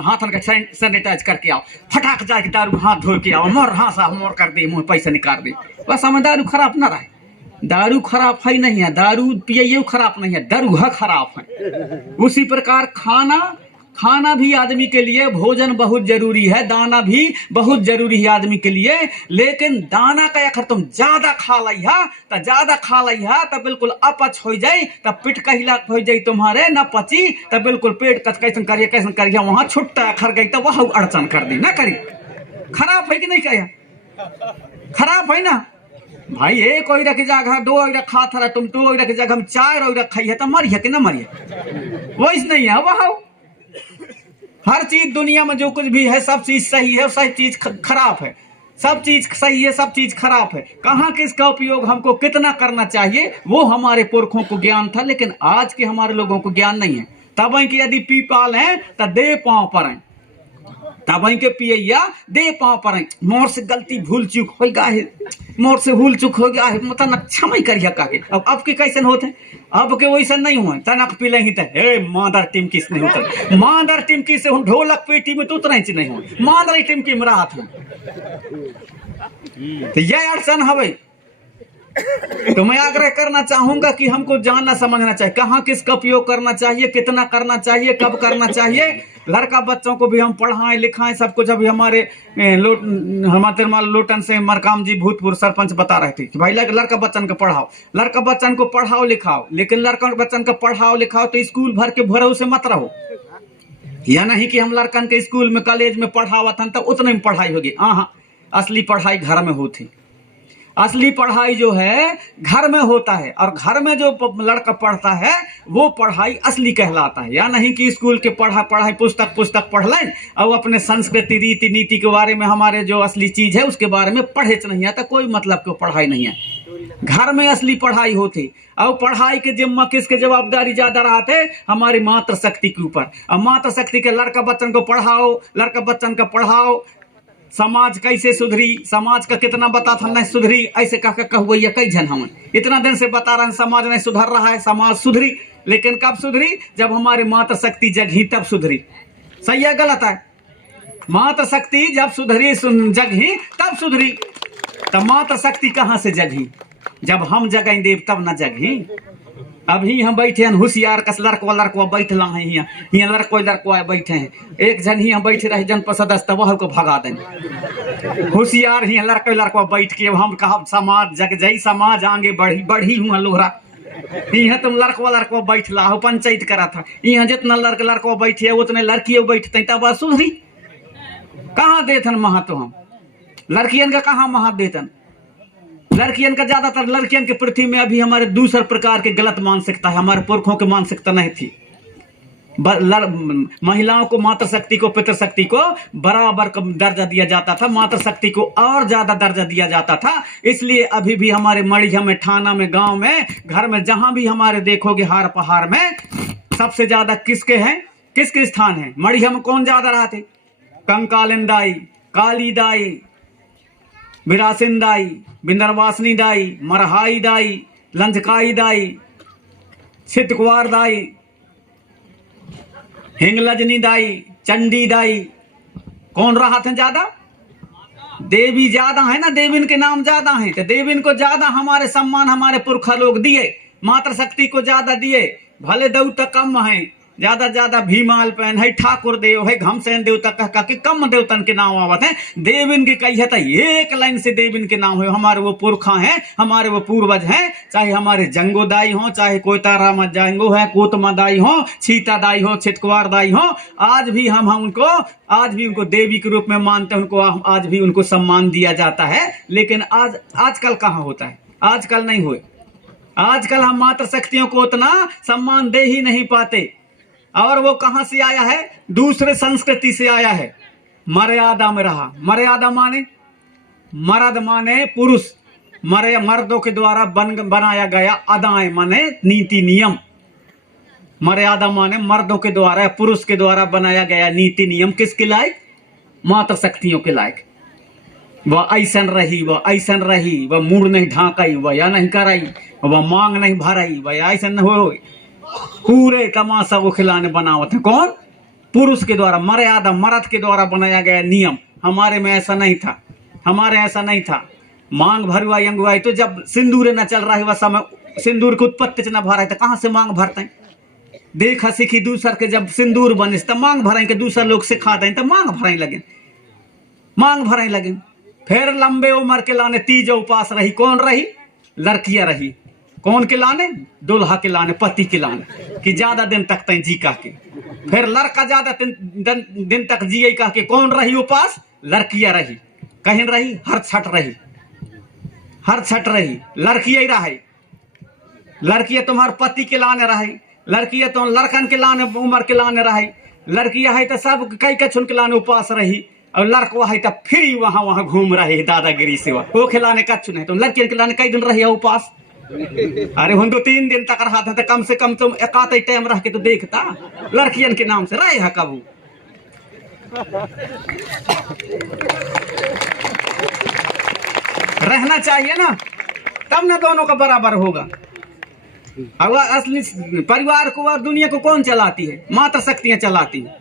हाथ का सैनिटाइज करके आओ, फटाक जाके दारू हाथ धो के आओ, मोर हाँ साहब मोर कर दे, मुँह पैसे निकाल दे, वह समय दारू खराब ना रहे। दारू खराब है नहीं है, दारू पिए खराब नहीं है, दरुहा खराब है। उसी प्रकार खाना भी आदमी के लिए, भोजन बहुत जरूरी है, दाना भी बहुत जरूरी है आदमी के लिए, लेकिन दाना का अगर तुम ज्यादा खा लिया तो बिल्कुल अपच हो जाए, तब पिट कहिला हो जाए तुम्हारे न पची, तब बिल्कुल पेट कैसन करिए वहां छुट्टा अखर गई तो वह अड़चन कर दी ना करी। खराब है कि नहीं कह? खराब है ना भाई। एक ओई रख जगह दो ओई रखा था तुम, दो ओई रख जगह हम 4 ओई रखा है तो मरिए कि ना मरिए? वैसे नहीं है वह। हर चीज दुनिया में जो कुछ भी है सब चीज सही है, सही चीज खराब है, सब चीज सही है, सब चीज खराब है। कहाँ किसका उपयोग हमको कितना करना चाहिए वो हमारे पुरखों को ज्ञान था, लेकिन आज के हमारे लोगों को ज्ञान नहीं है। तब कि यदि पीपाल है तो दे पांव पर है, तब के पियैया दे पाँव पर मोर से गलती भूल चूक हो गया है, मोर से भूल चूक हो गया है, मतलब क्षमा करिए काके। अब के कैसन होते हैं, अब के वैसा नहीं हुए तनक पी ही तो हे मादर टीम किस नहीं होता, मादर टीम की से हम ढोलक पेटी में तो उतना ही नहीं हुए, मादर टीम की में राहत तो यह अड़चन हवे। तो मैं आग्रह करना चाहूंगा कि हमको जानना समझना चाहिए कहाँ किसका उपयोग करना चाहिए, कितना करना चाहिए, कब करना चाहिए। लड़का बच्चों को भी हम पढ़ाएं लिखाएं सब कुछ। अभी हमारे लोटन से मरकाम जी भूतपूर्व सरपंच बता रहे थे कि भाई लड़का बच्चन को पढ़ाओ, लड़का बच्चन को पढ़ाओ लिखाओ, लेकिन लड़का बच्चन को पढ़ाओ लिखाओ तो स्कूल भर के भरोसे मत रहो। या नहीं कि हम लड़कन के स्कूल में कॉलेज में पढ़ावत तब उतने में पढ़ाई होगी। हाँ, असली पढ़ाई घर में होती, असली पढ़ाई जो है घर में होता है, और घर में जो लड़का पढ़ता है वो पढ़ाई असली कहलाता है। या नहीं कि स्कूल के पढ़ाई पुस्तक पढ़ लें और अपने संस्कृति रीति नीति के बारे में हमारे जो असली चीज है उसके बारे में पढ़े नहीं आता, कोई मतलब की पढ़ाई नहीं है। घर में असली पढ़ाई होती, और पढ़ाई के जिम्मा किसके जवाबदारी ज्यादा रहते, हमारी मातृशक्ति के ऊपर। और मातृशक्ति के लड़का बच्चन को पढ़ाओ, लड़का बच्चन को पढ़ाओ, समाज कैसे सुधरी, समाज का कितना बता था नहीं सुधरी, ऐसे कहवैया कई जन हम इतना दिन से बता रहे हैं समाज नहीं सुधर रहा है, समाज सुधरी, लेकिन कब सुधरी, जब हमारी मातृशक्ति जगी तब सुधरी। सही है गलत है? मातृशक्ति जब सुधरी जगी तब सुधरी। तब मातृशक्ति कहाँ से जगी, जब हम जगह देव तब न जगी। अभी हम बैठे हैं होशियार कस लड़को बैठला है, यहाँ लड़को बैठे हैं, एक जन ही हम बैठे रहे जनपद सदस्य वह को भगा दें। होशियार ही लड़को बैठ के हम कहा समाज जग जाई, समाज आगे बढ़ी हुआ लोहरा। यहाँ तुम लड़को बैठला हो, पंचायत करा था, यहाँ जितना लड़को बैठे उतने लड़कियों बैठते तब सुधरी। कहाँ देथन महत्व हम लड़कियन का, कहाँ महत्व देतन लड़कियन का? ज्यादातर लड़कियन के पृथ्वी में अभी हमारे दूसरे प्रकार के गलत मानसिकता है, हमारे पुरखों की मानसिकता नहीं थी। महिलाओं को मातृशक्ति को पितृशक्ति को बराबर दर्जा दिया जाता था, मातृशक्ति को और ज्यादा दर्जा दिया जाता था। इसलिए अभी भी हमारे मड़िया में, थाना में, गांव में, घर में, जहां भी हमारे देखोगे हार पहाड़ में सबसे ज्यादा किसके हैं, किसके स्थान है? मड़िया में कौन ज्यादा रहते? कंकालिन दाई, काली दाई, बिरासिन दाई, बिंदरवासनी दाई, मरहाई दाई, लंचकाई दाई, छितकुआर दाई, हिंगलजनी दाई, चंडी दाई। कौन रहा थे ज्यादा? देवी ज्यादा है ना, देवीन के नाम ज्यादा हैं, तो देवीन को ज्यादा हमारे सम्मान हमारे पुरखा लोग दिए, मातृशक्ति को ज्यादा दिए। भले देवता कम है, ज्यादा भीमाल पहन है, ठाकुर देव है, घमसेन देवता कह के कम देवतन के नाम आवत है। देविन के कही था एक लाइन से देविन के नाम हो, हमारे वो पुरखा हैं, हमारे वो पूर्वज हैं, चाहे हमारे जंगोदाई हो, चाहे कोयताराम जंगो है, कोतमादाई हो, छीतादाई हो, छितकुआर दाई हो, आज भी हम उनको देवी के रूप में मानते हैं, उनको आज भी उनको सम्मान दिया जाता है। लेकिन आजकल कहाँ होता है? आजकल नहीं हुए। आजकल हम मातृशक्तियों को उतना सम्मान दे ही नहीं पाते। और वो कहां से आया है? दूसरे संस्कृति से आया है। मर्यादा में रहा। मर्यादा माने मर्द माने पुरुष, मर्दों के द्वारा बनाया गया अदाएं माने नीति नियम। मर्यादा माने मर्दों के द्वारा, पुरुष के द्वारा बनाया गया नीति नियम किसके लायक? मातृशक्तियों के लायक। वह ऐसन रही, वह ऐसन रही, वह मुंह नहीं ढांकई, वह या नहीं कराई, वह मांग नहीं भराई, वह ऐसन हो, पूरे तमाशा वो खिलाने बनावत है। कौन? पुरुष के द्वारा, मर्यादा मर्द के द्वारा बनाया गया नियम। हमारे में ऐसा नहीं था, हमारे ऐसा नहीं था। मांग भरवाई अंगवाई तो जब सिंदूर न चल रहा है वह समय सिंदूर की उत्पत्ति न भरा है तो कहाँ से मांग भरते हैं? देखा सीखी दूसर के जब सिंदूर बने तब मांग भरेंगे, दूसरे लोग सिखा दें तो मांग भरें लगे, मांग भरें लगे। फिर लंबे उम्र के लाने तीज उपास रही। कौन रही? लड़कियां रही। कौन के लाने? दुल्हा के लाने, पति के लाने, कि ज्यादा दिन तक तय जी कह के। फिर लड़का ज्यादा दिन तक जिये कह के कौन रही उपास? लड़कियां रही। कहीं रही? हर छठ रही, हर छठ रही, लड़कियां रही। लड़कियां तुम्हारे पति के लाने रहे, लड़कियां तुम लड़कन के लाने उम्र के लाने रहे। लड़कियां है तो सब कई कछुन के लाने उपास रही, और लड़को है तो फिर वहां घूम रहे दादागिरी से। वो खिलाने कछु नहीं, तुम लड़कियन के लाने कई दिन रही उपास। अरे हम तो 3 दिन तक रहा था, तो कम से कम तुम एकात टाइम रह के तो देखता। लड़कियन के नाम से रहे है कबू। रहना चाहिए ना, तब ना दोनों का बराबर होगा। अब असली परिवार को और दुनिया को कौन चलाती है? मात्र शक्तियां चलाती हैं,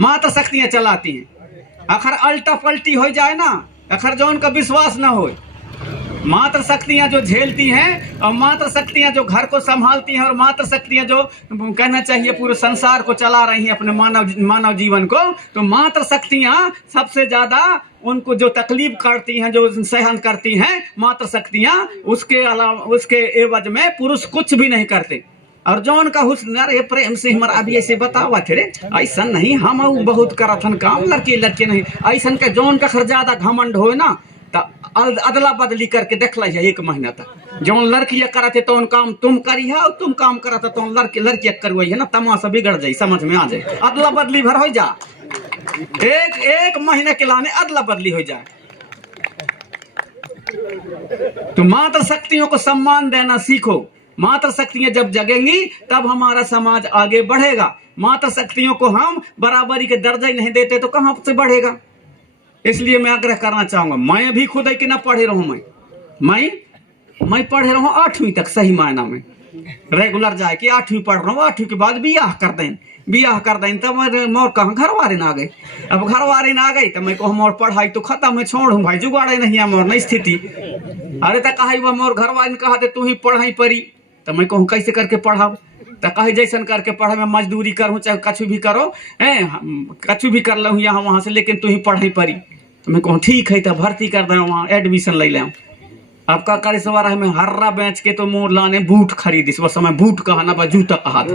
मात्र शक्तियां चलाती हैं। अगर अल्टा पल्टी हो जाए ना, अगर जो उनका विश्वास ना हो, मात्र शक्तियां जो झेलती हैं और मात्र शक्तियां जो घर को संभालती हैं और मात्र शक्तियां जो कहना चाहिए पूरे संसार को चला रही हैं, अपने मानव जीवन को, तो मात्र शक्तियां सबसे ज्यादा उनको जो तकलीफ करती हैं, जो सहन करती हैं, मात्र शक्तियां, उसके अलावा उसके एवज में पुरुष कुछ भी नहीं करते। और जौन का हुस्न, अरे प्रेम से हमारा अभी ऐसे बतावा थे, ऐसा नहीं हम बहुत करथन काम, लड़के लड़के नहीं ऐसा के जौन का ज्यादा घमंड हो ना, तो अदला बदली करके देख ला 1 महीना तक। जौन लड़कियां करते तो काम तुम करी है, और तुम काम करते तो लड़कियां करवाई है ना, तमाशा बिगड़ जाये, समझ में आ जाए, अदला बदली भर हो जा, एक महीने के लाने अदला बदली हो जाए। तो मात्र शक्तियों को सम्मान देना सीखो। मात्र शक्तियां जब जगेंगी तब हमारा समाज आगे बढ़ेगा। मात्र शक्तियों को हम बराबरी के दर्जा ही नहीं देते तो कहां से बढ़ेगा? इसलिए मैं आग्रह करना चाहूंगा, मैं भी खुद है कि ना पढ़े रहूं, मैं पढ़े रहूं 8वीं तक, सही मायना में रेगुलर जाए कि 8वीं पढ़ रहा हूँ, 8वीं के बाद बियाह कर दें तब मोर कहाँ घर वाले ना आ गए। अब घर वाले ना आ गई तो मैं कहूँ मोर पढ़ाई तो खत्म है, छोड़ भाई, जुगाड़े नहीं है मोर नहीं स्थिति। अरे तो कहा वह मोर घर वाले कहा तू ही पढ़ाई परी, तो मैं कहूँ कैसे करके पढ़ाओ, तो कहे जैसन करके पढ़े, मैं मजदूरी करूँ चाहे कछु भी करो, कछु भी कर लूँ यहाँ वहाँ से, लेकिन तू ही पढ़ाई परी। तो मैं कहूँ ठीक है, तो भर्ती कर दे, वहाँ एडमिशन ले लें। अब का करे सवार है, मैं हर्रा बेच के तो मोर लाने बूट खरीदिस, वो समय बूट कहा ना, जूता कहा था,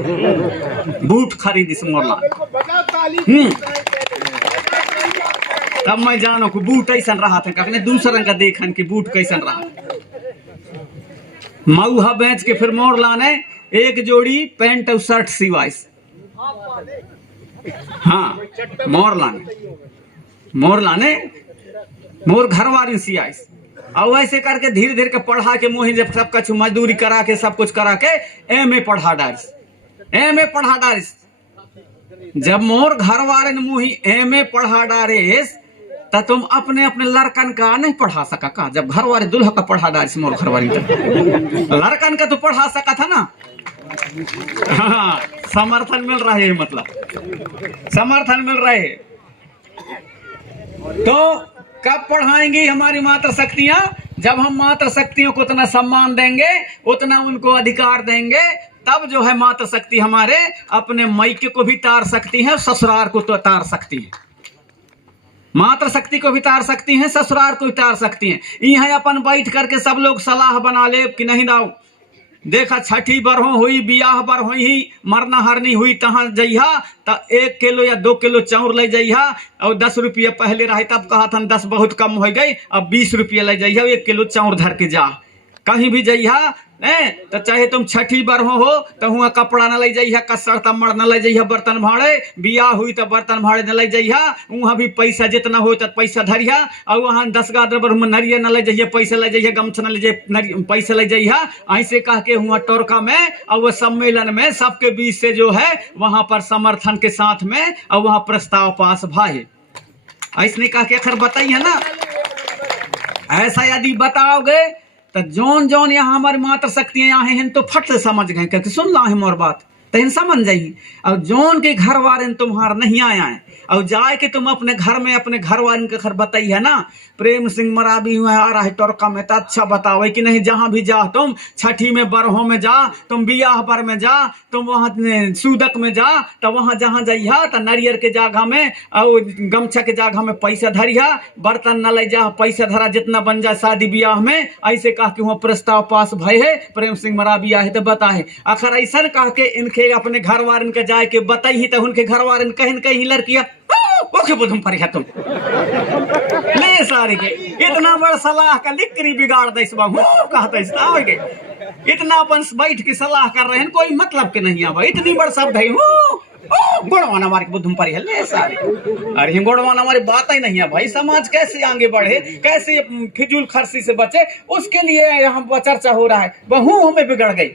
बूट खरीदिस मोर लाने। तब मैं जानो कि बूट ऐसा रहा था, कहने दूसरा का देखन कि बूट कैसन रहा। मऊहा बेच के फिर मोर लाने 1 जोड़ी पैंट और शर्ट सिवाइस, हाँ मोर लाने मोर घर वाली सियाइस। और वैसे करके धीरे धीरे के पढ़ा के मोही जब सब कुछ मजदूरी करा के सब कुछ करा के एमए पढ़ा डारिस। जब मोर घर वाले ने मुही एमए पढ़ा डारिस तो तुम अपने अपने लड़कन का नहीं पढ़ा सका का? जब घर वाले दुल्हा का पढ़ा डारिस मोर घर वाले लड़कन का तो पढ़ा सका था ना। हाँ, समर्थन मिल रहा है, मतलब समर्थन मिल रहे। तो कब पढ़ाएंगी हमारी मात्र शक्तियां? जब हम मात्र शक्तियों को उतना सम्मान देंगे, उतना उनको अधिकार देंगे, तब जो है मात्र शक्ति हमारे अपने मायके को भी तार सकती है, ससुराल को तो तार सकती है। मात्र शक्ति को भी तार सकती हैं, ससुराल को भी तार सकती हैं। यहाँ अपन बैठ करके सब लोग सलाह बना ले कि नहीं दाऊ देखा छठी बरहों हुई, बियाह बर हुई, मरना हरनी हुई, तहाँ जइहा तो 1 किलो या 2 किलो चाउर ले जइहा, और 10 रुपया पहले रहे तब कहा था 10 बहुत कम हो गई, अब 20 रुपया ले जइहा, 1 किलो चाउर धर के जा। कहीं भी जइहा तो चाहे तुम छठी बरहों हो तो हुआ कपड़ा न ले जइहा, कसर तमड़ न ले जइहा, बर्तन भाड़े, बियाह हुई तो बर्तन भाड़े न ले जइहा, वहाँ भी पैसा जितना हो तो पैसा धरिया, और वहाँ 10 गादर में नरिया न ले जइहा, पैसा ले जइहा, गमछा न ले जइहा, पैसा ले जइहा। ऐसे कह के हुआ टोरका में और वह सम्मेलन में सबके बीच से जो है वहां पर समर्थन के साथ में और वहां प्रस्ताव पास भाई ऐसने कह के अखर बताइए ना। ऐसा यदि बताओगे तो जोन जोन यहाँ हमारी मात्र शक्तियां यहाँ हैं तो फट से समझ गए, क्योंकि सुन ला है मोर बात तो समझ जाइए। और जोन के घर वाले तुम्हार नहीं आया है और जाए कि तुम अपने घर में अपने घर वाले के घर बताई है ना, प्रेम सिंह मराबी हुआ आ रहा है टोरका में, तो अच्छा बताओ कि नहीं। जहां भी जा तुम, छठी में बरहों में जा, तुम बियाह पर में जा, तुम वहां सूदक में जा, तो वहां जहां जइहा तो नरियर के जगह में और गमछा के जगह में पैसा धरिया, बर्तन न ले जा, पैसा धरा जितना बन जाए शादी बियाह में। ऐसे कह के वहां प्रस्ताव पास भय है, प्रेम सिंह मराबी आए तो बताए। आखिर ऐसा कह के इनके अपने घर वाले के जाए के बताई तो उनके घर वाले कहीं कहीं लड़कियां बुधम पर तुम ले सारे के इतना बड़ सलाह का लिक्री बिगाड़ दे कहते इतना अपन बैठ के सलाह कर रहे हैं, कोई मतलब के नहीं है भाई, इतनी बड़ शब्द है ओ गोड़वाना हमारे बुद्धम पर हल्ले सारे। अरे गोड़वाना हमारी बात ही नहीं है भाई। समाज कैसे आगे बढ़े, कैसे फिजूल खर्ची से बचे, उसके लिए यहाँ चर्चा हो रहा है। बहू हमें बिगड़ गई,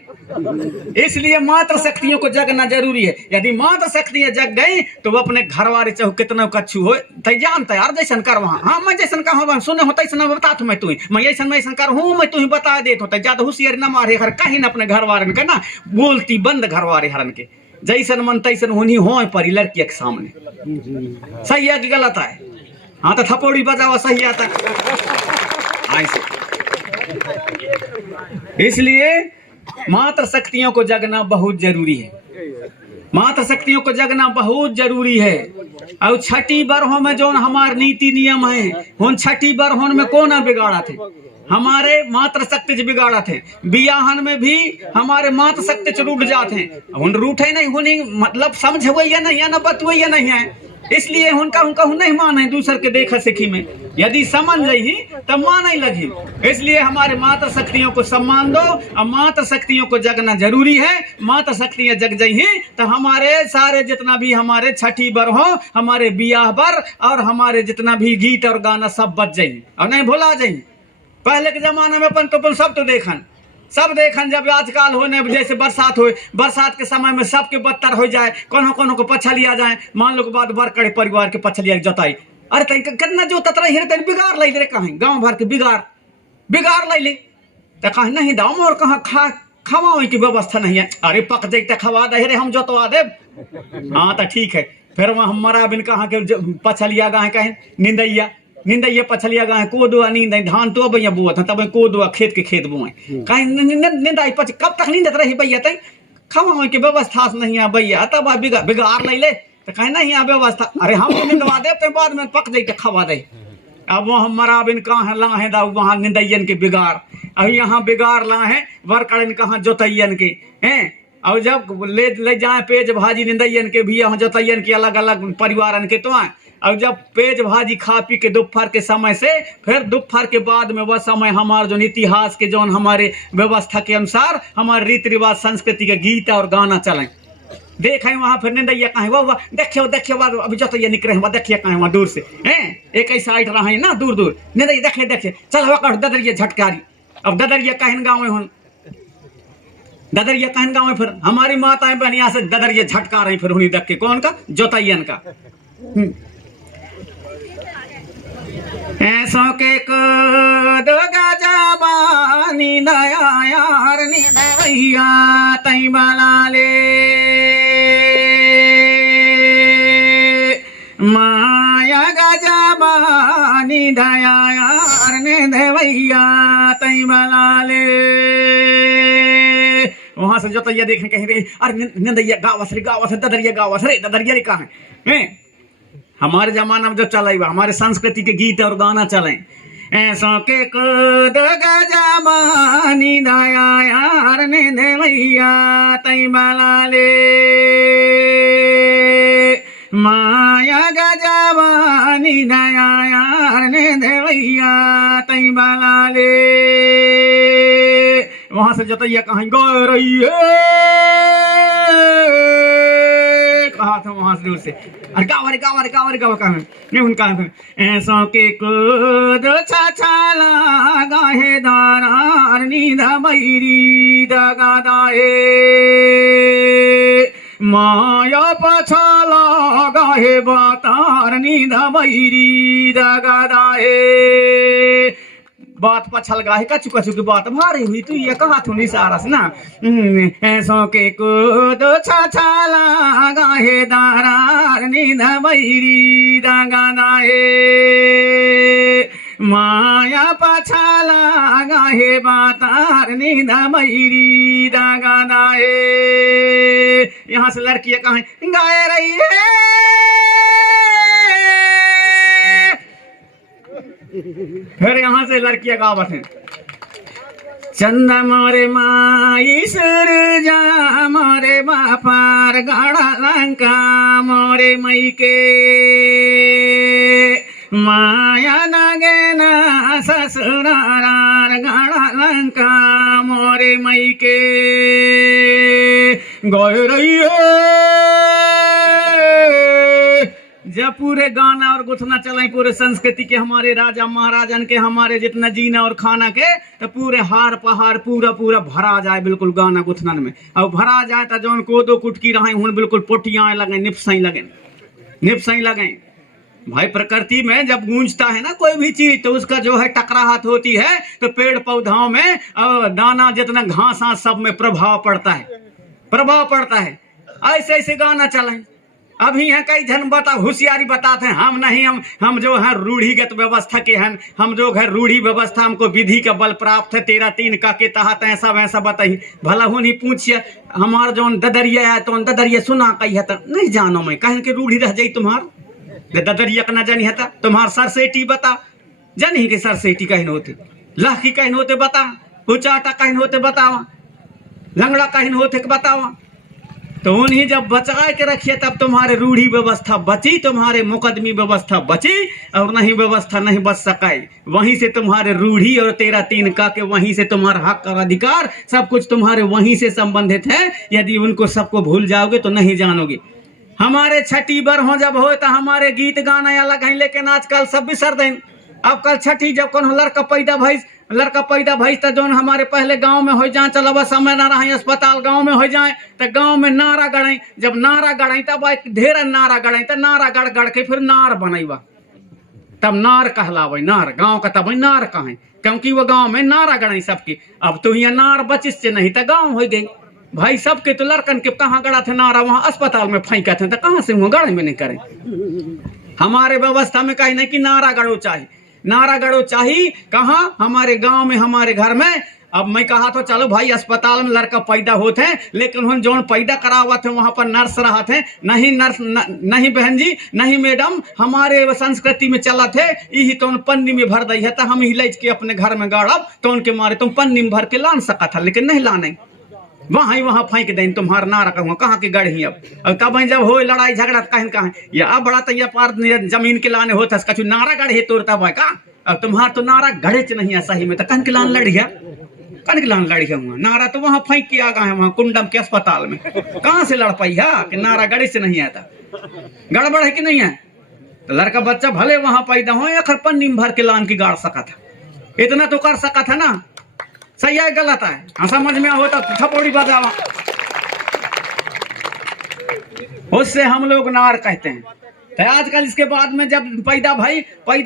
इसलिए मात्र शक्तियों को जगना जरूरी है। यदि मात्र शक्तियां जग गई तो वो अपने घर वाले चाहे कितना कच्छू हो जानता यार जैसन कर वहां। हाँ मैं जैसन का सुने होता ऐसा बता तू, मैं ऐसा कर हूँ, मैं तुम्हें बता देता होता। ज्यादा होशियार न मारे हर कहीं न अपने घर वाले के ना बोलती बंद घर वाले हरन के जैसन मन तैसन होनी हो परी लड़की के सामने। सही है कि गलत है? हाँ तो थपोड़ी बजाओ सही आता। इसलिए मात्र शक्तियों को जगना बहुत जरूरी है। मात्र शक्तियों को जगना बहुत जरूरी है। और छठी बरहों में जो हमारे नीति नियम है, उन छठी बरहों में कौन बिगाड़ा थे? हमारे मात्र शक्ति से बिगाड़ा थे। बियाहन में भी हमारे मात्र शक्ति से रूठ जाते हैं। उन रूठे नहीं होनी मतलब समझ हुई या नहीं, या न बतुई या नहीं है। इसलिए उनका नहीं माने दूसर के देखा सीखी में। यदि समझ रही तब माने लगी। इसलिए हमारे मात्र शक्तियों को सम्मान दो और मात्र शक्तियों को जगना जरूरी है। मात्र शक्तियां जग जाही तो हमारे सारे जितना भी हमारे छठी बर हो, हमारे बियाह बर और हमारे जितना भी गीत और गाना सब बच जाये और नहीं भुला जाये। पहले के जमाने में अपन तो सब तो सब देखन। जब आजकल होने जैसे बरसात हो, बरसात के समय में सबके बदतर हो जाए, कोनो को पछलिया जाए, मान लो के बाद बड़े परिवार के पछलिया जोताई। अरे कितना जोतत रही बिगाड़ लै रे, कहीं गाँव भर के बिगाड़ लै तो कहीं नहीं दाम और कहाँ खवाओ की व्यवस्था नहीं है। अरे पक जैते खवा दे रे, हम जोतवा दे। हाँ तो ठीक है। फिर वहाँ हमारा बिन कहाँ के पछलिया गाय कहें निंदैया पछलिया गाय कोदुआ नींद धान तो भैया बुआ था तब कोदुआ खेत के खेत बुए कहीं निंदाई पछ कब तक नींदत रही भैया तई खवा के व्यवस्था नहीं है भैया तब बिगाड़ ले तो कहीं नहीं है व्यवस्था। अरे हम तो निंदवा दे तो बाद में पक जाते खवा दे। अब वो हमारा बिन कहाँ ला है दा वहाँ निंदैयन के बिगाड़, अब यहाँ बिगाड़ ला है वरकड़न कहाँ जोतैयन के हैं। और जब ले जाए पेज भाजी निंदैयन के भी यहाँ जोतैयन के अलग अलग परिवारन के तो आए। और जब पेज भाजी खा पी के दोपहर के समय से फिर दोपहर के बाद में वह समय हमारे जो इतिहास के जो हमारे व्यवस्था के अनुसार हमारे रीति रिवाज संस्कृति के गीत और गाना चलें। देखें वहां फिर निंदैया कहें वो देखियो अभी जो तो ये निकले वहाँ देखिए कहें वहाँ दूर से हैं एक ही साइड रहा है ना दूर निंदैया देखे चल हवा कर ददरिया झटकारी। अब ददरिया कहन गाँव में हूँ ददरिया कहन गाँव में फिर हमारी माताएं बहनिया से ददरिया झटका रही फिर उन्हीं देख के कौन का जोतैयन का। ऐसो के दो गजाबानी दया यार निदैया तई बला ले माया गजाबानी दया यार ने देवैया तई बला ले। वहां से जोतैया देखने कहीं रही अरे निंदैया गावस रे ददरिया रे कहाँ है। हमारे जमाना में जो चले हमारे संस्कृति के गीत और गाना चले ऐसा के गजाबानी दया यार ने देवैया तई बला ले माया गजाबानी दया यार ने देवैया तई बला ले। वहां से जोतैया कहीं गा रही है कहा था वहां से दूर से अरे गावा कहा नहीं उनका ऐसा के कूद छाला गाहे दारार नींदा बैरी दगा दाए माया पछाला गाहे बातार नींदा बैरी दगा दाए। बात पछल गाहे कछु की बात भारी हुई तू ये कहा थू निसारस ना ऐसो के कूद छाला गाहे दारार नींद बैरी दगा दाए माया पछाला गाहे बातार नींद बैरी दगा दाए। यहाँ से लड़कियां कहें गाए रही है फिर यहाँ से लड़कियां गावत हैं चंदा मोरे माई सूरजा मोरे बापार गाड़ा लंका मोरे मई के माया नगेना ससुरार गाड़ा लंका मोरे मई के गए रही है पूरे गाना और गुथना चले पूरे संस्कृति के, हमारे राजा महाराजन के, हमारे जितना जीना और खाना के, तो पूरे हार पहाड़ पूरा पूरा भरा जाए बिल्कुल गाना गुथनन में। और भरा जाए तो जौन कोदो कुटकी रहे हूँ बिल्कुल पोटियाँ लगे, निपसई लगे। भाई प्रकृति में जब गूंजता है ना कोई भी चीज, तो उसका जो है टकराहट होती है, तो पेड़ पौधाओं में और दाना जितना घास सब में प्रभाव पड़ता है। ऐसे ऐसे गाना चले। अभी है कई जन बता होशियारी बताते हैं, हम नहीं, हम जो है रूढ़िगत व्यवस्था के हैं, हम जो है रूढ़ी व्यवस्था, हमको विधि का बल प्राप्त है, 13-3 का के तहत ऐसा वैसा बताई। भला हो नहीं पूछिए हमार जो ददरिया है तो ददरिया सुना कही है, तो नहीं जानो मैं कहें के रूढ़ी रह जाई तुम्हार ददरिया का ना जानी है, तुम्हार सरसेटी बता जानी के सरसेटी कहीं होते, लाखी कहीं होते बता, उचाटा कहीं होते बतावा, लंगड़ा कहीं होते बतावा। तो उन्हीं जब बचा के रखिए तब तुम्हारे रूढ़ी व्यवस्था बची, तुम्हारे मुकदमी व्यवस्था बची, और नहीं व्यवस्था नहीं बच सकाई। वहीं से तुम्हारे रूढ़ी और 13-3 का के, वहीं से तुम्हारा हक और अधिकार सब कुछ तुम्हारे वहीं से संबंधित है। यदि उनको सबको भूल जाओगे तो नहीं जानोगे। हमारे छठी बरहों जब हो तो हमारे गीत गाना अलग है, लेकिन आजकल सब बिसर दें। अब कल छठी जब कौन लड़का पैदा भइस तो जौन हमारे पहले गांव में हो जाए, चलो बस समय ना रहे अस्पताल गांव में हो जाए, तो गांव में नारा गढ़े। जब नारा गढ़े तब ढेर नारा गढ़े, तो नारा गढ़ के फिर नार बनैबा, तब नार कहलावे। नार गांव का तब नार कहें, क्योंकि वो गांव में नारा गढ़े सबकी। अब तो यहाँ नार बचिस से नहीं तो गाँव हो गई। भाई सबके तो लड़कन के कहाँ गड़ा थे नारा, वहां अस्पताल में फेंका थे, तो कहाँ से वहां गाड़ी में नहीं करें। हमारे व्यवस्था में कहीं नहीं कि नारा गढ़ो चाहिए कहाँ, हमारे गांव में, हमारे घर में। अब मैं कहा तो चलो भाई अस्पताल में लड़का पैदा होते हैं, लेकिन हम जो पैदा करावा थे वहां पर नर्स रहा थे। नहीं बहन जी, नहीं मैडम, हमारे संस्कृति में चला थे यही तो पन्नी में भर दी है, तो हम ही ले के अपने घर में गाड़ब, तो उनके मारे तुम पन्नी में भर के लान सका था, लेकिन नहीं लाने, वहां फेंक दें तुम्हारा नारा कहूँगा कहाँ के गढ़ी। अब तब जब हो लड़ाई झगड़ा कहीं या अब बड़ा तैयार पार जमीन के लाने होता है, कछु नारा गढ़े तोड़ता भाई का। अब तुम्हार तो नारा गढ़े च नहीं है सही में, तो कन के लान लड़िया हुआ नारा तो वहां फेंक के आ गए हैं, वहां कुंडम के अस्पताल में। कहाँ से लड़ पाई है कि नारा गढ़े से नहीं आता, गड़बड़ है कि नहीं है। तो लड़का बच्चा भले वहां पैदा हो, अखर पन्नी में भर के लान की गाड़ सका था, इतना तो कर सका था ना। सही है गलत है, हाँ समझ में हो तो थपोड़ी बजावा। उससे हम लोग नार कहते हैं। तो आजकल इसके बाद में जब पैदा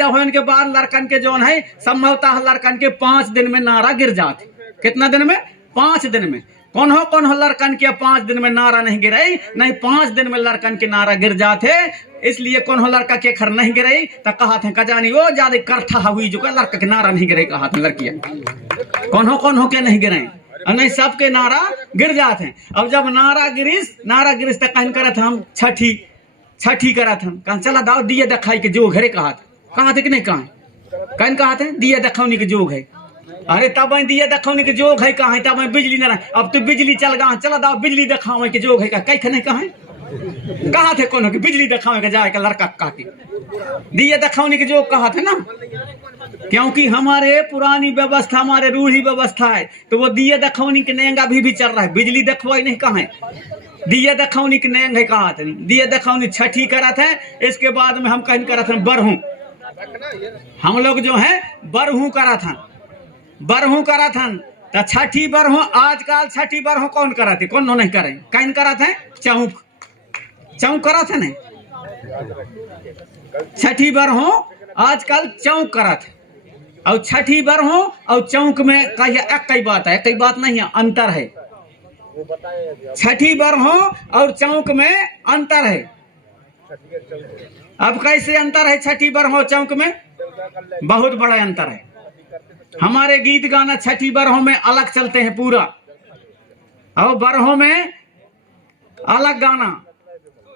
होने के बाद लड़कन के जोन है संभवतः लड़कन के 5 दिन में नारा गिर जाते। कितना दिन में? 5 दिन में। कौन हो लड़कन के 5 दिन में नारा नहीं गिराई, नहीं 5 दिन में लड़कन के नारा गिर जाते। इसलिए कौन हो लड़का के खर नहीं गिराई तो कहा थे कजानी वो ज्यादा करठा हुई जो लड़का के नारा नहीं गिराई, कहा था लड़कियां कौन हो के नहीं गिराई, नहीं सबके नारा गिर जाते हैं। अब जब नारा गिरिस तो कहन करा था हम छठी करा था, कहा चला दाओ दिए दिखाई के जोग है, कहा थे कि नहीं कहा थे दिए दिखौनी के जोग है। अरे तब दिए दिखौनी के जोग है, कहा तब बिजली न, अब तो बिजली चल गया, चला दाओ बिजली दिखावे के जोग है, कहीं नहीं कहा थे कौन के बिजली दिखावे के जाए का लड़का कहा के दिए दिखौनी के जोग कहा थे ना, क्योंकि हमारे पुरानी व्यवस्था, हमारे रूढ़ी व्यवस्था है, तो वो दिए दिखौनी के नेंगा भी चल रहा है, बिजली दिखवाई नहीं कहा है, दिए दिखौनी के नेंग है कहा थे। दिए दिखौनी छठी करा थे, इसके बाद में हम कहीं करा थे बरहूं, हम लोग जो है बरहूं करा था तो छठी बरहूं। आजकल छठी बरहूं कौन करा थे, कौन नहीं करे, कहीं करा थे चौक करा थे नहीं, छठी बरहूं आजकल चौक करा थे। और छठी बरहूं और चौक में कहिए एक ही बात है, एक ही बात नहीं है, अंतर है। छठी बरहूं और चौक में अंतर है। अब कैसे अंतर है छठी बरहूं चौक में? बहुत बड़ा अंतर है। हमारे गीत गाना छठी बरहूं में अलग चलते हैं पूरा, और बरहूं में अलग गाना।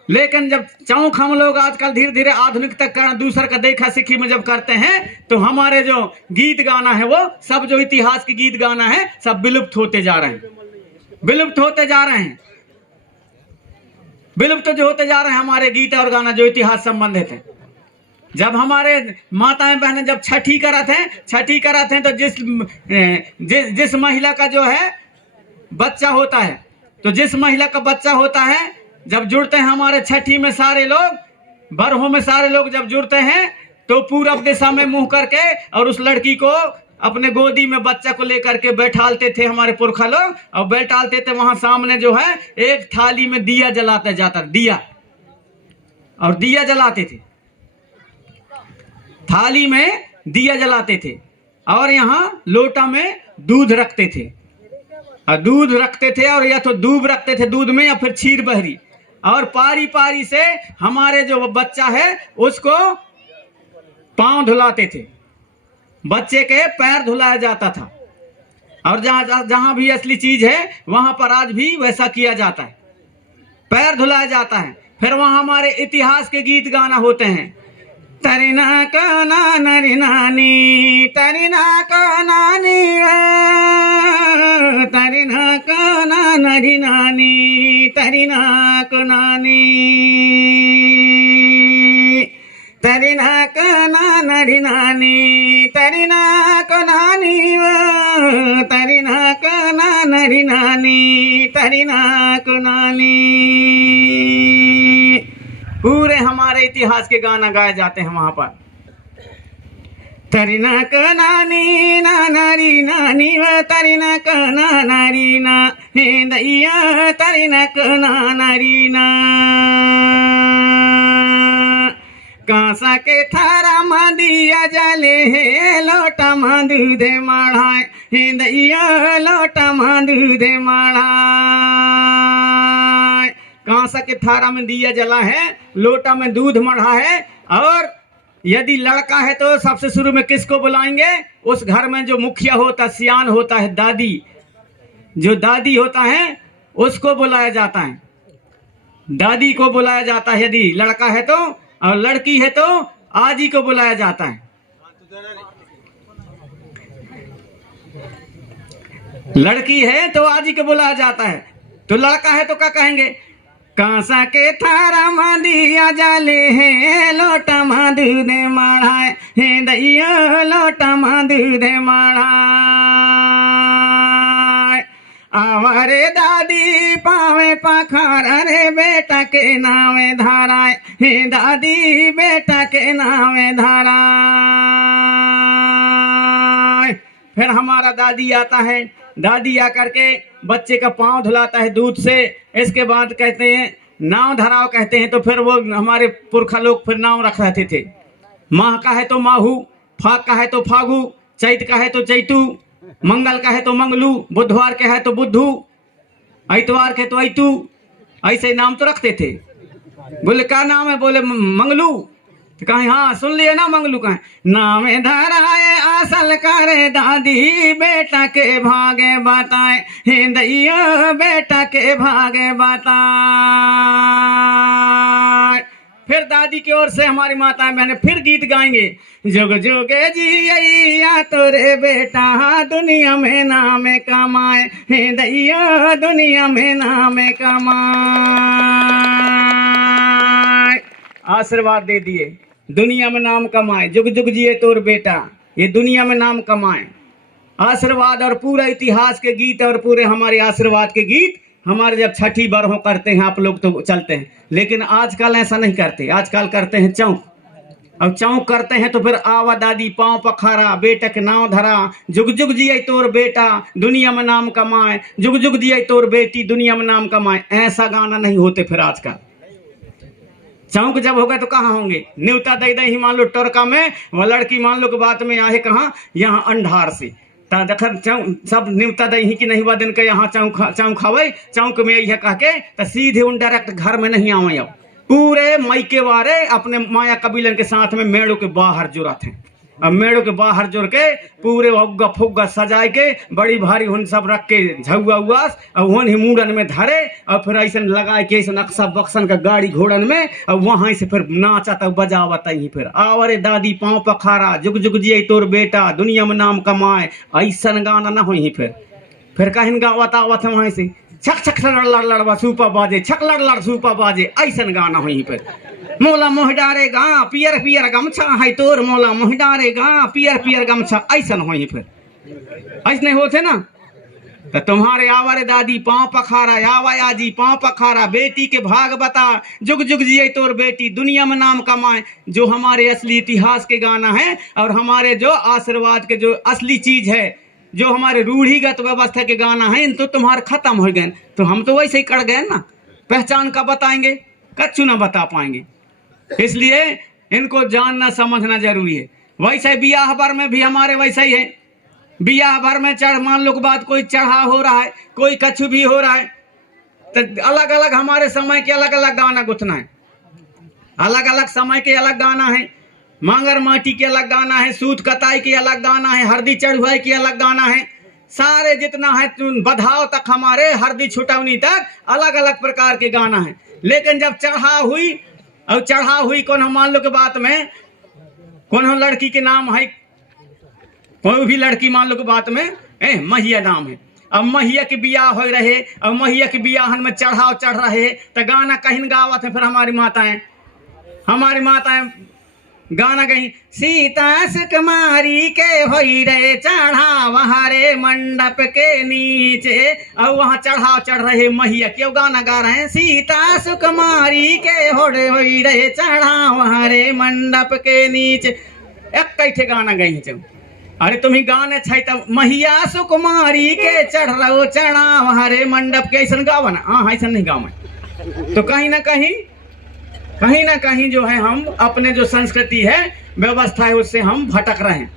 लेकिन जब चौक हम लोग आजकल धीरे धीरे आधुनिक तक दूसर का देखा सीखी में जब करते हैं, तो हमारे जो गीत गाना है वो सब जो इतिहास की गीत गाना है सब विलुप्त होते जा रहे हैं, विलुप्त जो होते जा रहे हैं हमारे गीत और गाना जो इतिहास संबंधित है। जब हमारे माताएं बहनें जब छठी कराते हैं तो जिस महिला का जो है बच्चा होता है, तो जिस महिला का बच्चा होता है जब जुड़ते हैं हमारे छठी में सारे लोग, बरहों में सारे लोग जब जुड़ते हैं तो पूरब दिशा में मुंह करके और उस लड़की को अपने गोदी में बच्चा को लेकर के बैठालते थे हमारे पुरखा लोग, और बैठालते थे वहां सामने जो है एक थाली में दिया जलाते जाता, दिया, और दिया जलाते थे, थाली में दिया जलाते थे, और यहाँ लोटा में दूध रखते थे, और दूध रखते थे, और या तो दूध रखते थे दूध में या फिर क्षीर बहरी, और पारी पारी से हमारे जो बच्चा है उसको पांव धुलाते थे, बच्चे के पैर धुलाया जाता था। और जहां जहां भी असली चीज है वहां पर आज भी वैसा किया जाता है, पैर धुलाया जाता है। फिर वहां हमारे इतिहास के गीत गाना होते हैं, तरिना काना नरी नानी, तरिना काना नी, तरिना काना नरी नानी, तरिना कानी, तरिना काना नरी नानी, तरिना कानी, तरिना काना नरी नानी, तरिना कानी। पूरे हमारे इतिहास के गाना गाए जाते हैं वहां पर। तरिना कनानी ना नारी नानी व तरिना कना नारी ना, हे दैया तरिना कना नारी ना। कांसा के थारा मा दिया जले हे लोटा मा दूधे माढ़ाए, हे दैया लोटा मा दूधे माढ़ाए। कांसा के थारा में दिया जला है, लोटा में दूध मढ़ा है, और यदि लड़का है तो सबसे शुरू में किसको बुलाएंगे? उस घर में जो मुखिया होता, सियान होता है, दादी, जो दादी होता है उसको बुलाया जाता है, दादी को बुलाया जाता है यदि लड़का है तो, और लड़की है तो आजी को बुलाया जाता है। लड़की है तो आजी को बुलाया जाता है, तो लड़का है तो क्या कहेंगे? कांसा के थारा मा दिया जाले है लोटा मा दूधे माढ़ाए, हे दैया लोटा मा दूधे माढ़ाए। आवारे दादी पावे पखार रे बेटा के नावे धाराए, हे दादी बेटा के नावे धाराए। फिर हमारा दादी आता है, दादी आकर के बच्चे का पांव धुलाता है दूध से। इसके बाद कहते हैं नाव धराव कहते हैं, तो फिर वो हमारे पुरखा लोग फिर नाव रख रहते थे। माह का है तो माहू, फाग का है तो फागू, चैत का है तो चैतू, मंगल का है तो मंगलू, बुधवार के है तो बुद्धू, इतवार के तो ऐतू, ऐसे नाम तो रखते थे। बोले क्या नाम है? बोले मंगलू। तो कहें हाँ सुन लिए ना मंगलू, कहें नामे धराए असल करे दादी बेटा के भागे बताए, हे दैया बेटा के भागे बताए। फिर दादी की ओर से हमारी माताएं बहनें फिर गीत गाएंगे, जुग जुगे जिया तोरे बेटा दुनिया में नाम कमाए, हे दैया दुनिया में नाम कमाए। आशीर्वाद दे दिए, दुनिया में नाम कमाए, जुग जुग जिए तोर बेटा, ये दुनिया में नाम कमाए। आशीर्वाद और पूरा इतिहास के गीत और पूरे हमारे आशीर्वाद के गीत हमारे जब छठी बरहों करते हैं आप लोग तो चलते हैं, लेकिन आजकल ऐसा नहीं करते। आजकल करते हैं चौक, अब चौक करते हैं तो फिर आवा दादी पांव पखारा, बेटा के नाव धरा, जुग जुग जिए तोर बेटा दुनिया में नाम कमाए, जुग जुग जिए तोर बेटी दुनिया में नाम कमाए। ऐसा गाना नहीं होते फिर आजकल। चौक जब होगा तो कहाँ होंगे? न्योता दे दे ही मान लो टोरका में, वह लड़की मान लो के बात में आए कहाँ? यहाँ अंधार से देखर सब न्योता दे ही कि नहीं हुआ दिन के यहाँ चौक खावे, चौक में यह कह के तो सीधे उन डायरेक्ट घर में नहीं आवे। अब पूरे मैके वारे अपने माया कबीलन के साथ में मेड़ों के बाहर जुड़ा थे। अब मेड़ों के बाहर जुड़ के पूरे उग्गा फुग्गा सजाए के बड़ी भारी हुन सब रख के झुआ उआस और हुन ही मूड़न में धरे और फिर ऐसे लगाए के ऐसे नक्शा बक्सन का गाड़ी घोड़न में और वहां से फिर नाचता बजावता ही फिर आवरे दादी पांव पखारा, जुग जुग जिए तोर बेटा दुनिया में नाम कमाए। ऐसा गाना ना हो ही फिर कहीं गावत आवत है वहां से छक छक लड़ लड़वा सूपा बाजे, छक लड़ सूपा बाजे, ऐसा गाना हो ही फिर। मोला मोह डारेगा पियर पियर गमछा है तोर, मोला मोह डारेगा पियर पियर गमछा, ऐसा हो ही फिर। ऐसे नहीं होते ना। तो तुम्हारे आवारे दादी पांव पखारा, आवा आजी पांव पखारा, बेटी के भाग बता, जुग जुग जिये तोर बेटी, दुनिया में नाम कमाए। जो हमारे असली इतिहास के गाना है और हमारे जो आशीर्वाद के जो असली चीज है, जो हमारे रूढ़िगत व्यवस्था के गाना है, इन तो तुम्हारे खत्म हो गए। तो हम तो वैसे ही कर गए ना, पहचान का बताएंगे, कच्चू ना बता पाएंगे। इसलिए इनको जानना समझना जरूरी है। वैसे बियाह भर में भी हमारे वैसा ही है। बियाह भर में मान लो बात, कोई चढ़ा हो रहा है, कोई कछु भी हो रहा है, तो अलग अलग हमारे समय के अलग अलग गाना गुथना है, अलग अलग समय के अलग गाना है। मांगर माटी के अलग गाना है, सूत कताई के अलग गाना है, हरदी चढ़ुआई के अलग गाना है। सारे जितना है बधाव तक, हमारे हरदी छुटौनी तक अलग अलग प्रकार के गाना है। लेकिन जब चढ़ा हुई और चढ़ा हुई कौन मान लो के बात में कौन लड़की के नाम है, कोई भी लड़की मान लो के बात में महिया नाम है। अब महिया के बियाह हो रहे और महिया के बियाहन में चढ़ाव चढ़ रहे, तो गाना कहीं गावत है। फिर हमारी माताएं गाना कहीं, सीता सुकुमारी के होई रे चढ़ाव हरे मंडप के नीचे, और वहां चढ़ाव चढ़ रहे महिया, क्यों गाना गा रहे हैं, सीता सुकुमारी के होई रे चढ़ाव हरे मंडप के नीचे। एक कैठे गाना गई है। अरे तुम्हें गाने छै तब महिया सुकुमारी के चढ़ रहो चढ़ाव हरे मंडप के, ऐसा गावा ना। हाँ, ऐसा नहीं गावा। तो कहीं ना कहीं जो है हम अपने जो संस्कृति है, व्यवस्था है, उससे हम भटक रहे हैं।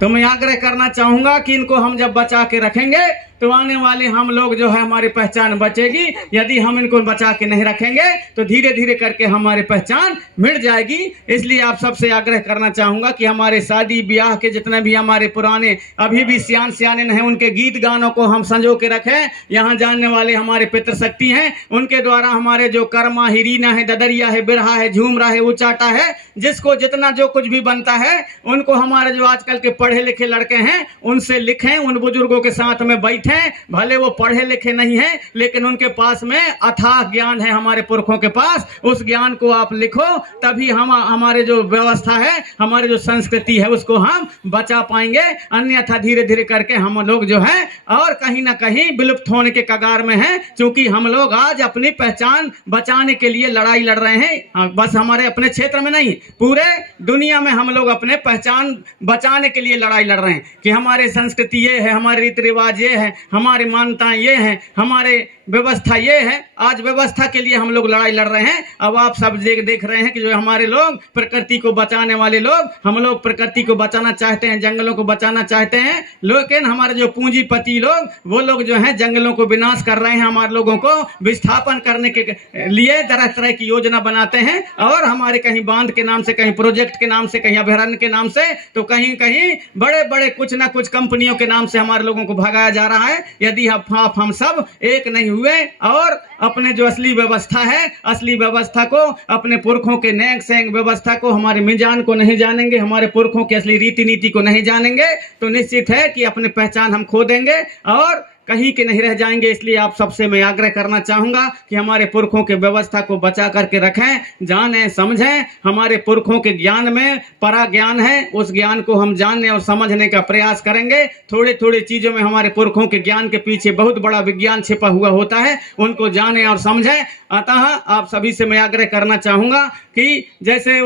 तो मैं आग्रह करना चाहूंगा कि इनको हम जब बचा के रखेंगे तो आने वाले हम लोग जो है हमारी पहचान बचेगी। यदि हम इनको बचा के नहीं रखेंगे तो धीरे धीरे करके हमारी पहचान मिट जाएगी। इसलिए आप सबसे आग्रह करना चाहूंगा कि हमारे शादी ब्याह के जितने भी हमारे पुराने अभी भी सियाने हैं, उनके गीत गानों को हम संजो के रखें। यहाँ जानने वाले हमारे पितृशक्ति हैं, उनके द्वारा हमारे जो कर्मा है, रीना है, ददरिया है, बिरहा है, झूमरा है, उचाटा है, जिसको जितना जो कुछ भी बनता है, उनको हमारे जो आजकल के पढ़े लिखे लड़के हैं उनसे लिखें, उन बुजुर्गों के साथ में बैठें। भले वो पढ़े लिखे नहीं हैं, लेकिन उनके पास में अथाह ज्ञान है, हमारे पुरखों के पास। उस ज्ञान को आप लिखो, तभी हम हमारे जो व्यवस्था है, हमारे जो संस्कृति है, उसको हम बचा पाएंगे। अन्यथा धीरे धीरे करके हम लोग जो है और कहीं ना कहीं विलुप्त होने के कगार में हैं, क्योंकि हम लोग आज अपनी पहचान बचाने के लिए लड़ाई लड़ रहे हैं। बस हमारे अपने क्षेत्र में नहीं, पूरे दुनिया में हम लोग अपने पहचान बचाने के लिए लड़ाई लड़ रहे हैं कि हमारे संस्कृति ये है, हमारे रीति रिवाज ये है, हमारी मान्यताएं ये हैं, हमारे व्यवस्था ये है। आज व्यवस्था के लिए हम लोग लड़ाई लड़ रहे हैं। अब आप सब देख रहे हैं कि जो हमारे लोग प्रकृति को बचाने वाले लोग, हम लोग प्रकृति को बचाना चाहते हैं, जंगलों को बचाना चाहते हैं, लेकिन हमारे जो पूंजीपति लोग, वो लोग जो हैं जंगलों को विनाश कर रहे हैं। हमारे लोगों को विस्थापन करने के लिए तरह तरह की योजना बनाते हैं, और हमारे कहीं बांध के नाम से, कहीं प्रोजेक्ट के नाम से, कहीं अभयारण्य के नाम से, तो कहीं कहीं बड़े बड़े कुछ ना कुछ कंपनियों के नाम से हमारे लोगों को भगाया जा रहा है। यदि हम सब एक नहीं हुए और अपने जो असली व्यवस्था है, असली व्यवस्था को, अपने पुरखों के नेक सेंग व्यवस्था को, हमारे मिजान को नहीं जानेंगे, हमारे पुरखों की असली रीति नीति को नहीं जानेंगे, तो निश्चित है कि अपनी पहचान हम खो देंगे और कहीं के नहीं रह जाएंगे। इसलिए आप सबसे मैं आग्रह करना चाहूंगा कि हमारे पुरखों के व्यवस्था को बचा करके रखें, जानें, समझें। हमारे पुरखों के ज्ञान में परा ज्ञान है, उस ज्ञान को हम जानने और समझने का प्रयास करेंगे। थोड़े थोड़े चीजों में हमारे पुरखों के ज्ञान के पीछे बहुत बड़ा विज्ञान छिपा हुआ होता है, उनको जानें और समझें। अतः आप सभी से मैं आग्रह करना चाहूंगा कि जैसे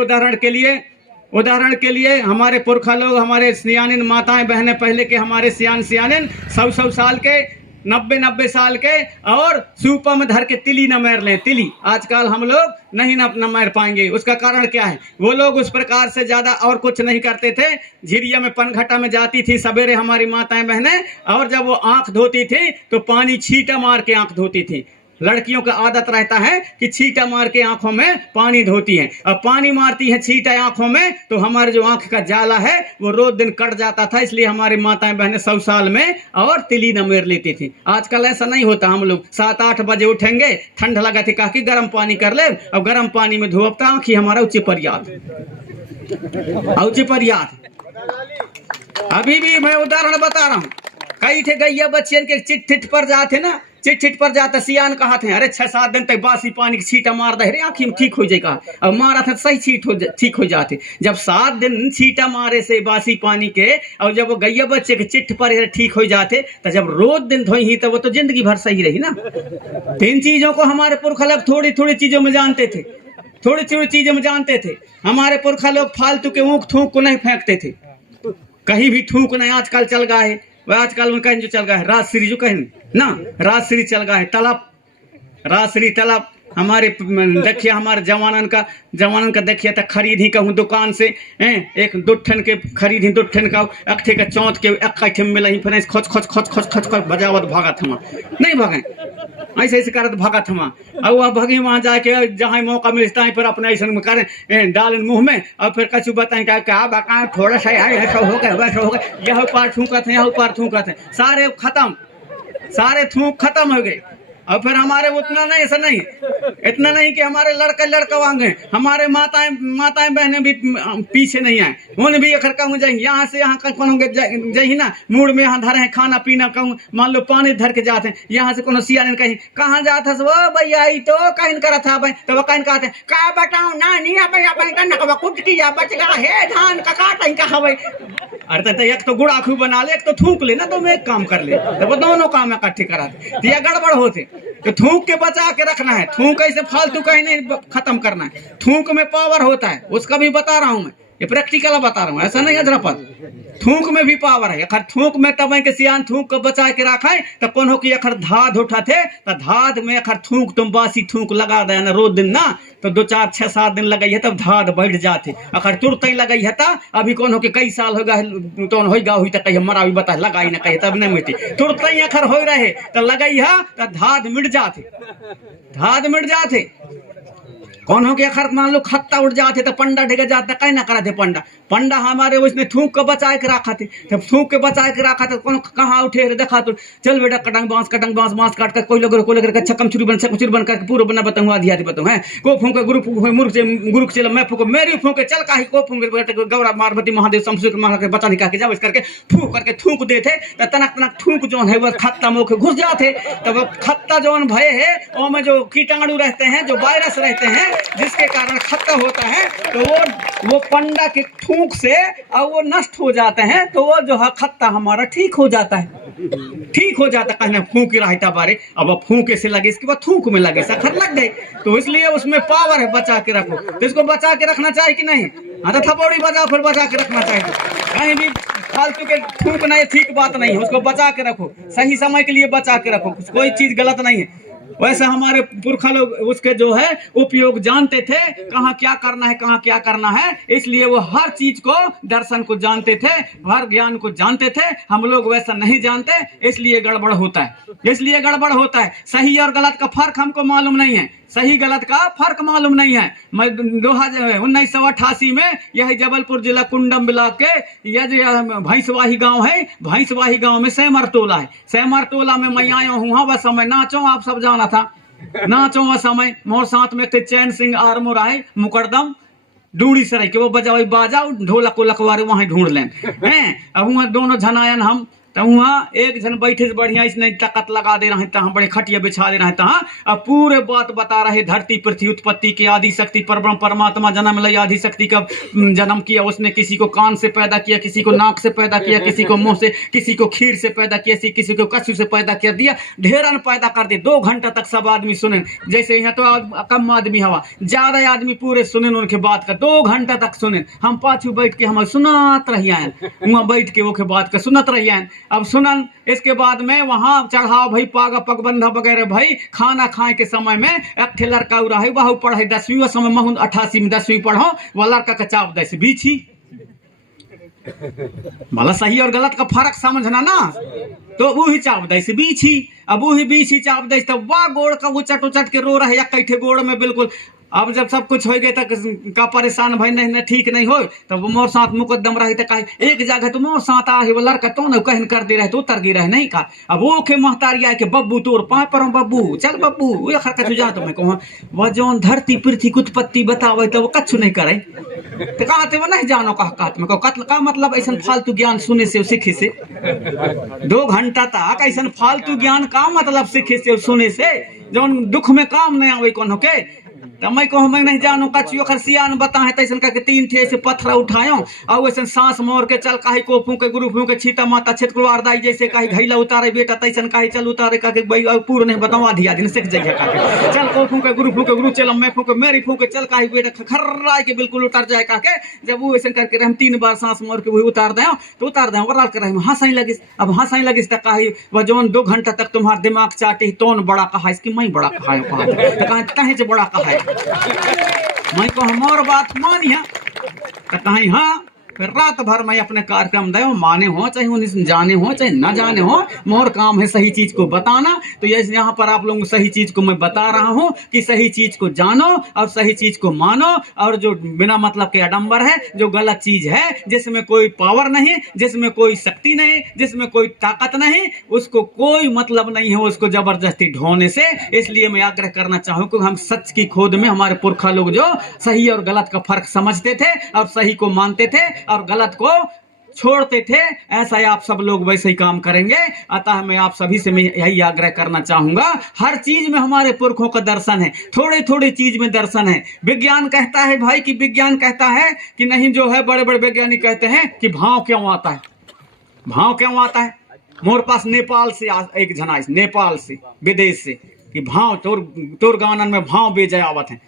उदाहरण के लिए हमारे पुरखा लोग, हमारे सियानिन माताएं बहनें, पहले के हमारे सियानिन 100 साल के, 90 साल के, और सूपा में धर के तिली न मैर लें। तिली आजकल हम लोग नहीं न मैर पाएंगे। उसका कारण क्या है? वो लोग उस प्रकार से ज्यादा और कुछ नहीं करते थे। झिरिया में पनघटा में जाती थी सवेरे हमारी माताएं बहनें, और जब वो आंख धोती थी तो पानी छींटा मार के आंख धोती थी। लड़कियों का आदत रहता है कि छींटा मार के आंखों में पानी धोती हैं। अब पानी मारती है छींटा आंखों में, तो हमारे जो आंख का जाला है वो रोज दिन कट जाता था। इसलिए हमारी माताएं बहनें 100 साल में और तिली न मेर लेती थी। आजकल ऐसा नहीं होता। हम लोग 7-8 बजे उठेंगे, ठंड लगा थी, कहा कि गर्म पानी कर ले, अब गर्म पानी में धोपता आंख ही हमारा ऊंचे पर याद। अभी भी मैं उदाहरण बता रहा हूं। कई ठे गैया बच्चियन के चिट पर जाते ना, चिट पर जाते सियान कहते हैं अरे 6-7 दिन तक बासी पानी की छीटा मार दे रे आँखी में ठीक हो जाएगा। अब मारा था सही ठीक हो जाते। जब 7 दिन छीटा मारे से बासी पानी के और जब वो गैया बच्चे के चिट पर ठीक हो जाते तो जब रोज दिन धोई ही तो वो तो जिंदगी भर सही रही ना। 3 चीजों को हमारे पुरखा लोग थोड़ी थोड़ी चीजों में जानते थे, थोड़ी थोड़ी चीजों में जानते थे। हमारे पुरखा लोग फालतू के ऊँख थूक को नहीं फेंकते थे, कहीं भी थूक नहीं। आजकल चल गया है वह, आजकल में कहीं जो चल गया है राजश्री, जो कहीं ना राजश्री चल गया है, तलब, राजश्री तलब। हमारे देखिए हमारे जवानन का देखिए तो खरीद ही कहूँ दुकान से एक दुठन के खरीद ही दुठन का अखठे का चौथ के एक मिला ही फिर खोच खोच खोच खोच खोच खोच बजावत भागा थमा नहीं भागे, ऐसे ऐसे करत भागा थमा। और वह भगी वहाँ जाके जहाँ मौका मिलता है फिर अपने ऐसा करें डालें मुँह में और फिर कछु बताएं क्या बका थोड़ा सा ऐसा हो गया वैसा हो गया, यह पार थूकत है यह पार थूकत है, सारे खत्म, सारे थूक खत्म हो गए। और फिर हमारे उतना नहीं, ऐसा नहीं, इतना नहीं कि हमारे लड़का वांगे, हमारे माताएं बहनें भी पीछे नहीं आए, उन्हें भी अखर कहूँ जाए यहाँ से यहाँ कहूँगे जाही ना मूड में यहाँ धरे हैं खाना पीना कहूँ, मान लो पानी धर के जाते हैं यहाँ से कोनो सिया कहीं कहाँ जाता वो भैया तो कहीं करा था भाई तो वो कहीं कहते का बताऊँ ना नहीं कुछ किया बच गया है धान का काट कहा भाई। अरे तो एक तो गुड़ आखू बना ले, एक तो थूक ले ना, तो मैं एक काम कर ले तो वो दोनों काम इकट्ठे करा दे तो ये गड़बड़ होते। तो थूक के बचा के रखना है, थूक ऐसे फालतू कहीं नहीं खत्म करना है। थूक में पावर होता है, उसका भी बता रहा हूं मैं, ये प्रैक्टिकल बता रहा हूँ, ऐसा नहीं अजरपत। थूक में भी पावर है, अखर थूक में तब के सियान थूक को बचा के रखा है तो कौन हो कि अखर धाद उठा थे तो धाद में अखर थूक तुम बासी थूक लगा दे ना रोज दिन ना तो 2-4-6-7 दिन लगाई है तब धाद बढ़ जाते। अखर तुरंत ही लगाई है ता अभी कौन हो कि कई साल होगा तो होगा हुई तो कहीं मरा भी बता लगाई ना कहीं तब नहीं मिटी, तुरंत ही अखर हो रहे तो लगाई है तो धाद मिट जाते, धाद मिट जाते। कौन हो के अखर मान लो खत्ता उठ जाते तो पंडा ढेगा जाता कहीं ना करा थे पंडा हमारे उसने थूक को बचा के रखा थे, जब थूक के बचा के रखा था कौन कहाँ उठे रे देखा तो चल बेटा कटंग बांस काट कर कोई लोग को लेकर छक्कम चुरी बन कर पूरा बना बताऊँ आधी आधी बताऊँ है को फूके गुरु चल मैं फूको मेरी फूके चल का को फूके गौरा पार्वती महादेव शमशूर मार के बचा निकाल के जाओ इस करके फूक करके थूक देते तो तनक थूक जो है वो खत्ता मुँह घुस जाते। तो वो खत्ता जो भय है उसमें जो कीटाणु रहते हैं, जो वायरस रहते हैं जिसके कारण खत्ता होता है तो वो पंडा के थूक से और वो नष्ट हो जाते हैं। तो वो जो है खत्ता हमारा ठीक हो जाता है, ठीक हो जाता है। कहना फूक रहता बारे अब फूके से लगे इसके बाद थूक में लगे सखर लग गए तो इसलिए उसमें पावर है, बचा के रखो। तो इसको बचा के रखना चाहिए कि नहीं? हाँ तो थपौड़ी बजा फिर बचा के रखना चाहिए, कहीं भी फालतू के थूकना ये ठीक बात नहीं है, उसको बचा के रखो, सही समय के लिए बचा के रखो, कोई चीज गलत नहीं है। वैसे हमारे पुरखा लोग उसके जो है उपयोग जानते थे, कहाँ क्या करना है कहाँ क्या करना है, इसलिए वो हर चीज को दर्शन को जानते थे, हर ज्ञान को जानते थे। हम लोग वैसा नहीं जानते इसलिए गड़बड़ होता है, इसलिए गड़बड़ होता है। सही और गलत का फर्क हमको मालूम नहीं है, सही गलत का फर्क मालूम नहीं है। मैं 1988 में यही जबलपुर जिला कुंडम ब्लॉक के यह भैंसवाही गांव है, भैंसवाही गांव में सैमर टोला है, सैमर टोला में मैं आया हूँ। वह समय नाचो आप सब जाना था, नाचो वह समय मोर साथ में थे चैन सिंह आरमोर आए मुकरदम डूड़ी सराय के वो बजाओ बाजा ढोलक को लखवारे वहां ढूंढ लें हैं। अब वहाँ दोनों झनायन हम तो वहाँ एक जन बैठे से बढ़िया इसने ताकत लगा दे रहे तहाँ बड़े खटिया बिछा दे रहे तहाँ अब पूरे बात बता रहे धरती पृथ्वी उत्पत्ति के आदि शक्ति परब्रह्म परमात्मा जन्म लई आदि शक्ति का जन्म किया। उसने किसी को कान से पैदा किया, किसी को नाक से पैदा किया, किसी को मुंह से, किसी को खीर से पैदा किया, किसी को कछु से पैदा कर दिया, ढेरन पैदा कर दिया। 2 घंटा तक सब आदमी सुने, जैसे यहाँ तो कम आदमी हवा, ज्यादा आदमी पूरे सुने उनके बात का, 2 घंटा तक सुने। हम पाछू बैठ के हम सुनात रही वहाँ बैठ के वो के बात का सुनत रही। अब सुनन इसके बाद में वहां चढ़ाओ भाई पागा पगबंधा वगैरह भाई खाना खाए के समय में एक ठे लड़का उड़ा है वह पढ़े 10वीं समय महून 88 में 10वीं पढ़ो वह लड़का का चाप दे बीछी भला सही और गलत का फर्क समझना ना, तो वो ही चाप दे बीछी। अब वो ही बीछी चाप दे तब वाह गोड़ का उचट के रो रहे या कैठे गोड़ में बिल्कुल अब जब सब कुछ हो गए तक का परेशान भाई नहीं न ठीक नहीं हो तब मोर साथ मुकदम रही तो कहे एक जगह तो मोर साथ आ वो लड़का तो न कहन कर दे रहे तो उतर गिर रहे नहीं का अब वो के महतारी आए के बब्बू तोर पाए पर बब्बू चल बब्बू ये खरकत जा तो मैं कहूँ वह जौन धरती पृथ्वी की उत्पत्ति बतावे तो वो कछु नहीं करे तो कहते वो नहीं जानो कहते मैं कत्ल का मतलब ऐसा फालतू ज्ञान सुने से सीखे से 2 घंटा तक ऐसा फालतू ज्ञान का मतलब सीखे से सुने से जौन दुख में काम नहीं आवे कौन के तो मैं कहूँ मैं नहीं जानू कछु अखर सियान बताए तैसन करके 3 ठे ऐसे पत्थर उठायो और वैसे सांस मोर के चल काहे को फूके गुरु फूके छीता माता छिटकुलवार दाई जैसे काहे घैला उतारे बेटा तैसन काहे चल उतारे काके भाई पूर्ण नहीं बताओ आधी दिन सीख जाइए काके चल को फूके गुरु चल मैं फूके मेरी फूके चल काहे बेटा खर्राए के बिल्कुल उतर जाए काके जब वो ऐसे करके हम 3 बार सांस मोर के वही उतार दे तो उतार दे वराल कर रहे हंसाई लगिस अब हंसाई लगिस तक काहे वह जौन 2 घंटा तक तुम्हारा दिमाग चाटे तौन बड़ा कहा इसकी मैं बड़ा कहा कहे से बड़ा कहा मैं को हमार बात मानिया कहीं हाँ फिर रात भर मैं अपने कार्यक्रम दे माने हो चाहे उन्हें जाने हो चाहे ना जाने हो मोर काम है सही चीज को बताना। तो यहाँ पर आप लोगों को सही चीज को मैं बता रहा हूँ कि सही चीज को जानो और सही चीज को मानो और जो बिना मतलब के आडंबर है जो गलत चीज है जिसमें कोई पावर नहीं जिसमें कोई शक्ति नहीं जिसमें कोई ताकत नहीं उसको कोई मतलब नहीं है उसको जबरदस्ती ढोने से। इसलिए मैं आग्रह करना चाहूँ कि हम सच की खोज में हमारे पुरखा लोग जो सही और गलत का फर्क समझते थे और सही को मानते थे और गलत को छोड़ते थे ऐसा ही आप सब लोग वैसे ही काम करेंगे। अतः मैं आप सभी से मैं यही आग्रह करना चाहूंगा हर चीज में हमारे पुरखों का दर्शन है थोड़े थोड़े चीज में दर्शन है। विज्ञान कहता है भाई कि विज्ञान कहता है कि नहीं जो है बड़े बड़े वैज्ञानिक कहते हैं कि भाव क्यों आता है भाव क्यों आता है। मोर पास नेपाल से एक जना नेपाल से विदेश से कि भाव तोर गानन में भाव बेजाय आवत है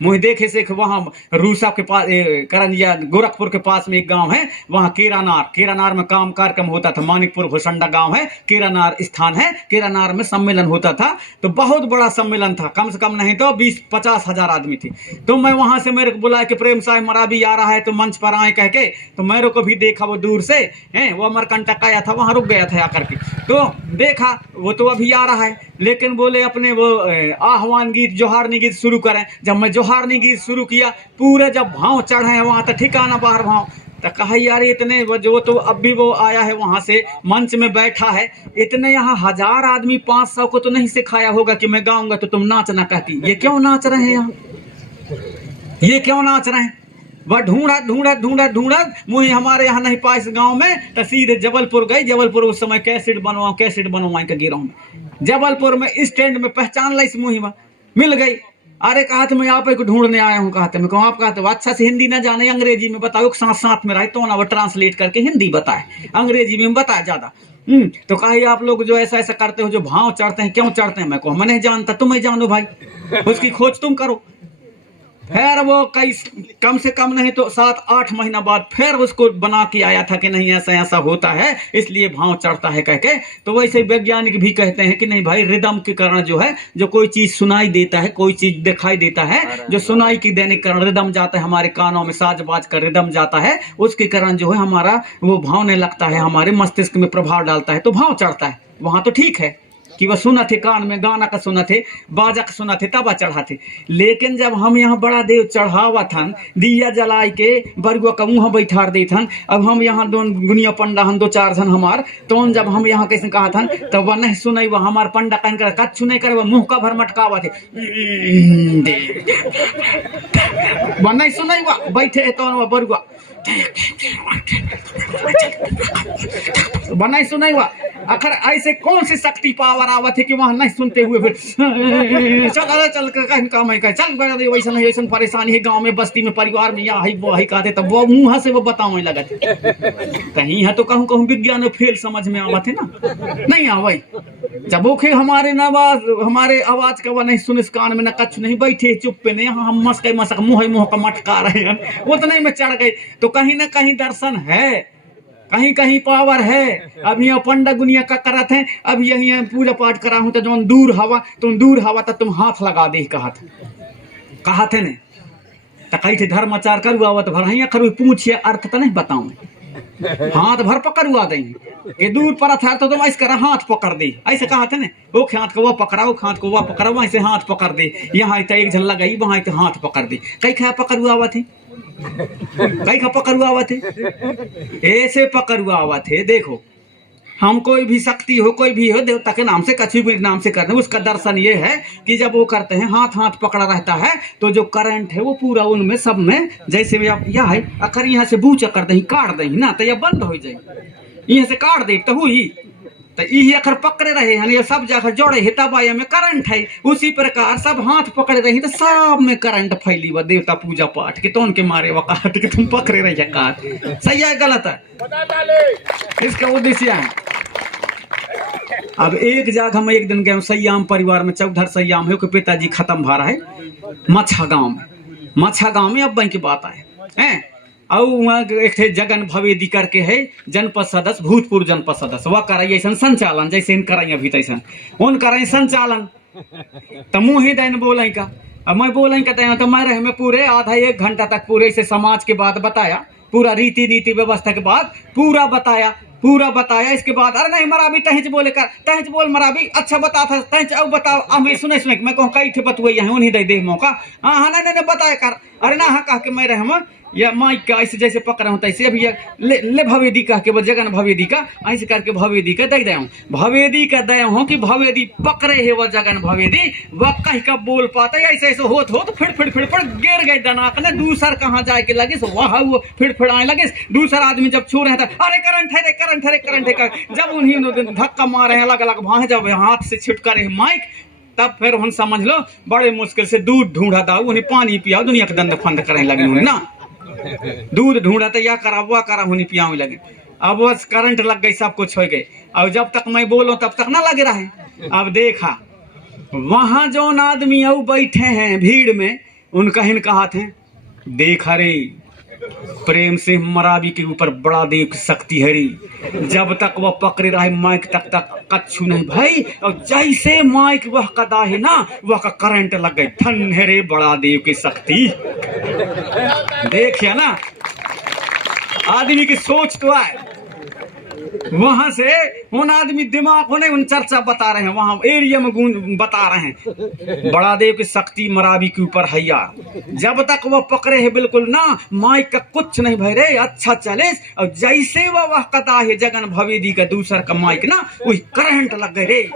मुझे देखे से वहाँ रूसा के पास करंजिया गोरखपुर के पास में एक गांव है वहाँ केरानार में काम कार्यक्रम होता था। मानिकपुर घोसंडा गांव है केरानार स्थान है केरानार में सम्मेलन होता था तो बहुत बड़ा सम्मेलन था कम से कम नहीं तो 20-50 हजार आदमी थे। तो मैं वहां से मेरे को बुलाया कि प्रेम साहब मराबी आ रहा है तो मंच पर आए कह के तो मेरे को भी देखा वो दूर से है वो अमरकंटक आया था वहां रुक गया था आकर के तो देखा वो तो अभी आ रहा है लेकिन बोले अपने वो आह्वान गीत जोहारनी गीत शुरू करें। जब मैं जोहारनी गीत शुरू किया पूरे जब भाव चढ़े हैं वहां तक ठिकाना बाहर भाव तो कहा यार इतने जो तो अब भी वो आया है वहां से मंच में बैठा है इतने यहाँ 1000 आदमी 500 को तो नहीं सिखाया होगा कि मैं गाऊंगा तो तुम नाचना कहती ये क्यों नाच रहे हैं यहाँ ये क्यों नाच रहे हैं। वह ढूंढत मुझे हमारे यहाँ नहीं पास गांव में तो सीधे जबलपुर गई। जबलपुर उस समय कैसेट बनवाई का गिरा में जबलपुर में स्टैंड में पहचान लाई मुहिम मिल गई। अरे कहा तो मैं आप को ढूंढने आया हूँ कहते मैं कहूँ आप कहते अच्छा से हिंदी ना जाने अंग्रेजी में बताओ साथ साथ में रहे तो ना वो ट्रांसलेट करके हिंदी बताए अंग्रेजी में बताए ज्यादा तो कहा आप लोग जो ऐसा ऐसा करते हो जो भाव चढ़ते हैं क्यों चढ़ते हैं। मैं कहूँ मैं नहीं जानता तुम्हें जानो भाई उसकी खोज तुम करो। फिर वो कई कम से कम नहीं तो 7-8 महीना बाद फिर उसको बना के आया था कि नहीं ऐसा ऐसा होता है इसलिए भाव चढ़ता है कह के। तो वैसे वैज्ञानिक भी कहते हैं कि नहीं भाई रिदम के कारण जो है जो कोई चीज सुनाई देता है कोई चीज दिखाई देता है जो सुनाई की देने के कारण रिदम जाता है हमारे कानों में साज बाज कर रिदम जाता है उसके कारण जो है हमारा वो भावने लगता है हमारे मस्तिष्क में प्रभाव डालता है तो भाव चढ़ता है। वहां तो ठीक है कि वह सुना थे कान में गाना का सुना थे बाजा का सुना थे तबा चढ़ा थे। लेकिन जब हम यहाँ बड़ा देव चढ़ावा थन दिया जलाई के बरगुआ का मुँह बैठार दे थन अब हम यहाँ दोन गुनिया पंडा हम 2-4 जन हमार तो जब हम यहाँ कैसे कहा थन तो वह नहीं सुनाई वह हमार पंडा कहन कर कच्छु नहीं करे वह मुँह का भर मटकावा थे वह नहीं सुनाई वह बैठे तो वह बरगुआ बनाई सुनाई हुआ आखिर ऐसे कौन सी शक्ति पावर आवत है कि वहां नहीं सुनते हुए फिर चल काम है चल वैसा नहीं वैसा परेशानी है गांव में बस्ती में परिवार में यहाँ वो है कहते तब वो मुंह से वो बताओ लगत कहीं है तो कहूँ विज्ञान में फेल समझ में आवत है ना नहीं आवे जब ओखे हमारे नवाज हमारे आवाज का वो नहीं सुन कान में न कच्छ नहीं बैठे चुप पे नहीं हम मसक मुंह का मटका रहे हैं वो तो नहीं में चढ़ गए तो कहीं ना कहीं दर्शन है कहीं कहीं पावर है। अब यहाँ पंडा गुनिया का करत है अब यही पूजा पाठ करा हूं तो जो दूर हवा तो तुम हाथ लगा दे कहा थे ने तो कही थे धर्माचार करू आवत भर करू पूछिए अर्थ तो नहीं बताऊं हाथ भर पकड़ुआ देंगे ये दूर पर था तो तुम ऐसे करा हाथ पकड़ दे ऐसे कहा था ना वो हाथ को वो पकड़ाओ हाथ को वो पकड़ाओ वहां से हाथ पकड़ दे यहाँ तो एक झल्ला गई वहां तो हाथ पकड़ दे कई खा पकड़ुआ हुआ थे कई खा पकड़ुआ हुआ थे ऐसे पकड़ुआ हुआ थे। देखो हम कोई भी शक्ति हो कोई भी हो देवता के नाम से कछु भी नाम से करते हैं उसका दर्शन ये है कि जब वो करते हैं हाथ हाथ पकड़ा रहता है तो जो करंट है वो पूरा उनमें सब में जैसे आप यह है अगर यहाँ से बूचा कर दही काट दही ना तो यह बंद हो जाए यहाँ से काट दे तो हुई तो यही अखर पकड़े रहे हैं ये सब जगह जोड़े है तब में करंट है उसी प्रकार सब हाथ पकड़े रही तो सब में करंट फैली वह देवता पूजा पाठ के तो उनके मारे वह काट के तुम पकड़े रही काट सही है गलत है इसका उद्देश्य है। अब एक जगह हम एक दिन गए सयाम परिवार में चौधर सयाम है पिताजी खत्म भा रहा है मच्छा गांव में अब बैंक की बात आए हैं और वहाँ एक जगन भवेदी करके है जनपद सदस्य भूतपूर्व जनपद सदस्य वह कराई ऐसा संचालन जैसे इन कराई अभी तैसा उन कराई संचालन तो मुँह ही दैन बोल का अब मैं बोल तो मैं रहे में पूरे आधा एक घंटा तक पूरे से समाज के बाद बताया पूरा रीति नीति व्यवस्था के बाद पूरा बताया इसके बाद अरे नहीं मराबी तहज बोले कर तहज बोल मराबी अच्छा बता था तहज अब बताओ हमें सुने मैं कहूँ कई थे बतुए हैं उन्हीं दे मौका हाँ नहीं बताया कर अरे ना हाँ कह के मैं रहे या माइक का ऐसे जैसे पकड़ा हूँ तैसे अभी ले भवेदी कह के वो जगन भवेदी का ऐसे करके भवेदी का दे हूँ भवेदी का दे हूँ कि भवेदी पकड़े है वो जगन भवेदी वह कहीं का बोल पाता है ऐसे हो तो फिर गिर गए दनाक ने दूसर कहाँ जाए के लगे वहाँ वो फिर आए लगे दूसरा आदमी जब छू रहे थे अरे करंट है जब उन्हीं धक्का मारे अलग अलग भाग जब हाथ से छिटका रहे माइक तब फिर उन समझ लो बड़े मुश्किल से दूध ढूंढा था उन्हें पानी पिया दुनिया के दंड फंद करने लगे उन्हें ना दूध ढूंढा तो या करा वो करा उन्हें पियावे लगे अब वो करंट लग गई सब कुछ हो गए और जब तक मैं बोलो तब तक ना लग रहा है। अब देखा वहां जो आदमी अब बैठे हैं भीड़ में उनका हिन कहा थे देखा रे प्रेम से मराबी के ऊपर बड़ा देव की शक्ति है री जब तक वह पकड़े रहे माइक तक कच्छू नहीं भाई और जैसे माइक वह कदा है ना वह का करंट लग गई धन है रे बड़ा देव की शक्ति। देखिए ना आदमी की सोच तो आए वहां से उन आदमी दिमाग होने उन चर्चा बता रहे हैं वहां एरिया में बता रहे हैं बड़ा देव की शक्ति मराबी के ऊपर है यार जब तक वो पकड़े है बिल्कुल ना माइक का कुछ नहीं भय रे अच्छा चले और जैसे वह कदा है जगन भवेदी का दूसरा का माइक ना वही करंट लग गए रे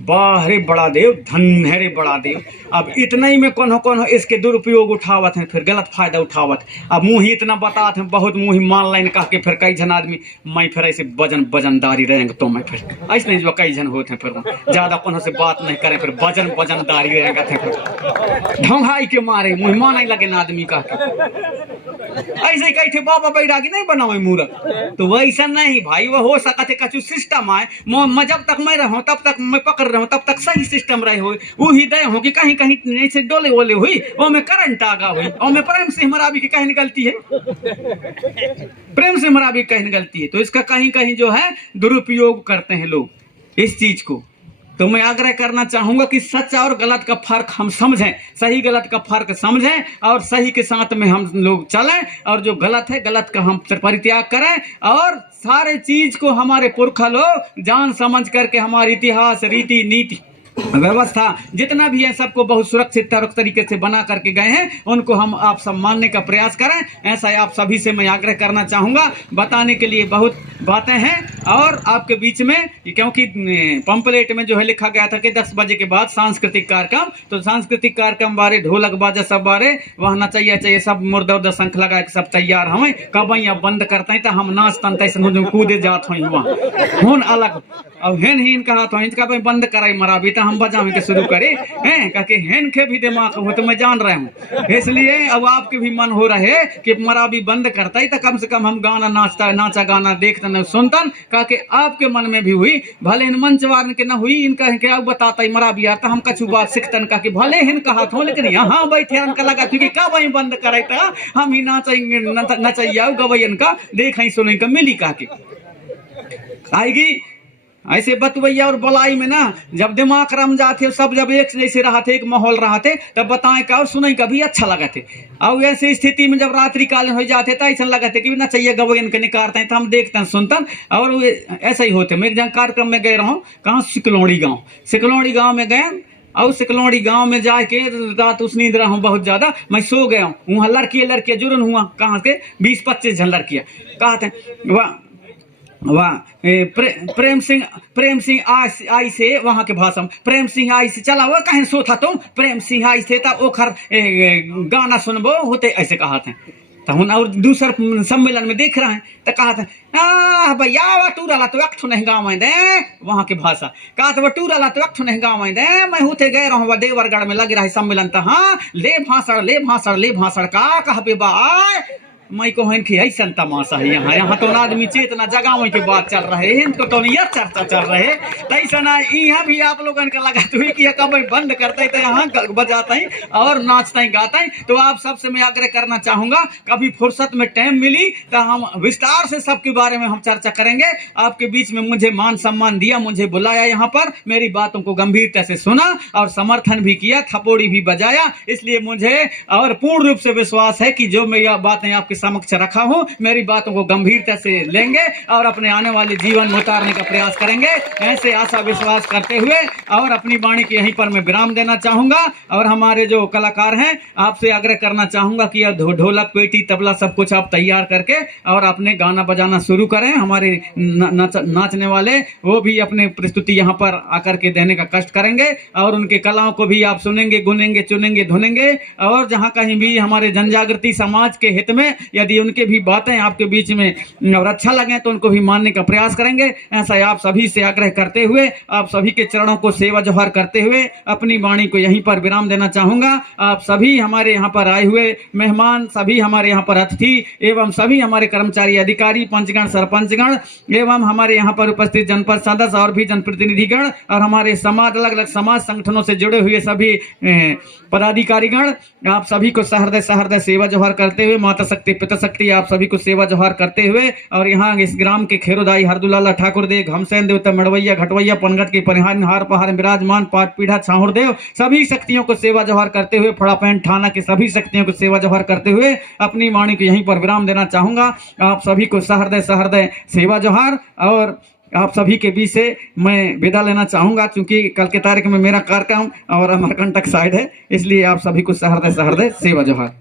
वाह रे बड़ा देव धन है रे बड़ा देव। अब इतना ही में कौन इसके दुरुपयोग उठावत हैं फिर गलत फायदा उठावत अब मुँह ही इतना बतात हैं बहुत मुँह ही मान लाइन कह के फिर कई जन आदमी मैं फिर ऐसे वजनदारी रहेंगे तो मैं फिर ऐसे नहीं जो कई जन होते हैं फिर ज्यादा कौन से बात नहीं करें फिर वजनदारी रहेगा थे फिर ढंगाई के मारे मुँह मान लगे ना आदमी कह के ऐसे कही थे बाबा बैरागी नहीं बनाओ मूर्ख तो वैसा नहीं भाई वो हो सका थे कछु सिस्टम आए मैं जब तक मैं रहूं तब तक मैं पकड़ रहा हूं तब तक सही सिस्टम रहे हो वही दे हो कि कहीं कहीं से डोले वोले हुई वो में करंट आगा हुई और में प्रेम से मराबी की कहीं निकलती है प्रेम से मराबी कहीं निकलती है तो इसका कहीं कहीं जो है दुरुपयोग करते हैं लोग इस चीज को। तो मैं आग्रह करना चाहूंगा कि सच और गलत का फर्क हम समझें सही गलत का फर्क समझें और सही के साथ में हम लोग चलें और जो गलत है गलत का हम परित्याग करें और सारे चीज को हमारे पुरखा लोग जान समझ करके हमारे इतिहास रीति नीति व्यवस्था जितना भी है सबको बहुत सुरक्षित तरीके से बना करके गए हैं उनको हम आप सब मानने का प्रयास करें ऐसा आप सभी से मैं आग्रह करना चाहूंगा। बताने के लिए बहुत बातें हैं और आपके बीच में क्योंकि पंपलेट में जो है लिखा गया था कि 10 बजे के बाद सांस्कृतिक कार्यक्रम तो सांस्कृतिक कार्यक्रम बारे ढोलक बाजा सब बारे वह नचैया सब मुर्दा उर्दा शंख लगा के सब तैयार हमें कब अब बंद करते हैं तो हम नाचतन तैसे कूदे जात हुई वहाँ अलग अब हेन ही कहा था इनका बंद कराई मराबी तो हम बजावे के शुरू करे हैं कहके हेन के भी दिमाग हो तो मैं जान रहा हूँ इसलिए अब आपके भी मन हो रहे कि मराबी बंद करता ही तो कम से कम हम गाना नाचा गाना देखते न सुनतन कहके आपके मन में भी हुई भले इन मंच वारन के न हुई इनका क्या बताता ही मराबी यार तो हम कछु बात सीखतन का कि भले हिन कहा था लेकिन यहाँ बैठे इनका लगा क्योंकि कब वही बंद करे था हम ही नाचेंगे नचैया गवैयन का देख सुने का मिली कहा के आएगी ऐसे बतवैया और बलाई में ना जब दिमाग रम जाते सब जब एक जैसे रहा थे, एक माहौल रहा थे, तब बताएं का और सुनाई का भी अच्छा लगा थे। और ऐसी स्थिति में जब रात्रि कालीन हो जाते तो ऐसा लगा थे कि ना चाहिए गवैन के निकारते हैं तो हम देखते हैं सुनते हैं। और ऐसा ही होते। मैं एक जगह कार्यक्रम में गए रहा हूँ, कहाँ सिकलौड़ी गाँव में गए। और सिकलौड़ी गांव में जाके रात उस नींद रहा हूँ बहुत ज्यादा, मैं सो गया हूँ। वहाँ लड़कियाँ जुर्न हुआ, कहाँ के 20-25 जन लड़कियाँ। कहते वाह वाह प्रेम सिंह आई से वहाँ के भाषा में प्रेम सिंह आई से चला वो कहीं सो था तुम, प्रेम सिंह आई थे तो ओखर गाना सुनबो होते, ऐसे कहा थे। तो हम और दूसर सम्मेलन में देख रहे हैं तो कहा था भैया वटूरा ला तो अक्ठो नहीं गाँव दे, वहाँ की भाषा कहा था वटूरा ला तो अक्ठो नहीं गाँव दे। मैं होते गए रहा देवरगढ़ में लग रहा है सम्मेलन था। हाँ ले भाषण का कह पे बा मैं कहन कि ऐसा तमाशा है यहाँ तो आदमी चेतना जगाव के बात चल रहे हैं, इनको तो नहीं चर्चा चल रहे तैसा ना यहाँ भी आप लोगों का लगा तो कि कब बंद करते तो यहाँ बजाते हैं और नाचते हैं गाते हैं। तो आप सबसे मैं आग्रह करना चाहूंगा कभी फुर्सत में टाइम मिली तो हम विस्तार से सबके बारे में हम चर्चा करेंगे। आपके बीच में मुझे मान सम्मान दिया, मुझे बुलाया यहाँ पर, मेरी बातों को गंभीरता से सुना और समर्थन भी किया, थपोड़ी भी बजाया। इसलिए मुझे और पूर्ण रूप से विश्वास है कि जो मैं यह बातें आपके समक्ष रखा हूं मेरी बातों को गंभीरता से लेंगे और अपने आने वाले जीवन में उतारने का प्रयास करेंगे। ऐसे आशा विश्वास करते हुए और अपनी वाणी के यहीं पर मैं विराम देना चाहूंगा। और हमारे जो कलाकार हैं आपसे आग्रह करना चाहूंगा कि ढोलक पेटी तबला सब कुछ आप तैयार करके और अपने गाना बजाना शुरू करें। हमारे नाचने वाले वो भी अपने प्रस्तुति यहाँ पर आकर के देने का कष्ट करेंगे और उनके कलाओं को भी आप सुनेंगे, गुनेंगे, चुनेंगे, धुनेंगे। और जहाँ कहीं भी हमारे जनजागृति समाज के हित में यदि उनके भी बातें आपके बीच में और अच्छा लगे तो उनको भी मानने का प्रयास करेंगे। ऐसा आप सभी से आग्रह करते हुए आप सभी के चरणों को सेवा जोहार करते हुए अपनी वाणी को यहीं पर विराम देना चाहूंगा। आप सभी हमारे यहाँ पर आए हुए मेहमान, सभी हमारे यहाँ पर अतिथि एवं सभी हमारे कर्मचारी अधिकारी, पंचगण, सरपंचगण एवं हमारे यहाँ पर उपस्थित जनपद सदस्य और भी जनप्रतिनिधिगण और हमारे समाज अलग अलग समाज संगठनों से जुड़े हुए सभी पदाधिकारीगण, आप सभी को सहृदय सेवा जोहार करते हुए माता शक्ति पिता शक्ति आप सभी को सेवा जोहार करते हुए और यहाँ इस ग्राम के खेरोदाई हरदुलाला ठाकुर देव, घमसैन देवता, मड़वैया, घटवैया, पनघट के परिहार हार पहाड़ विराजमान पाट पीढ़ा छाहुर देव सभी शक्तियों को सेवा जोहार करते हुए फड़ापैन थाना के सभी शक्तियों को सेवा जोहार करते हुए अपनी वाणी को यहीं पर विराम देना चाहूंगा। आप सभी को सहृदय सेवा जोहार। और आप सभी के बीच से मैं विदा लेना चाहूंगा क्योंकि कल के तारीख में मेरा कार्यक्रम और अमरकंटक साइड है, इसलिए आप सभी को सहृदय सेवा जोहार।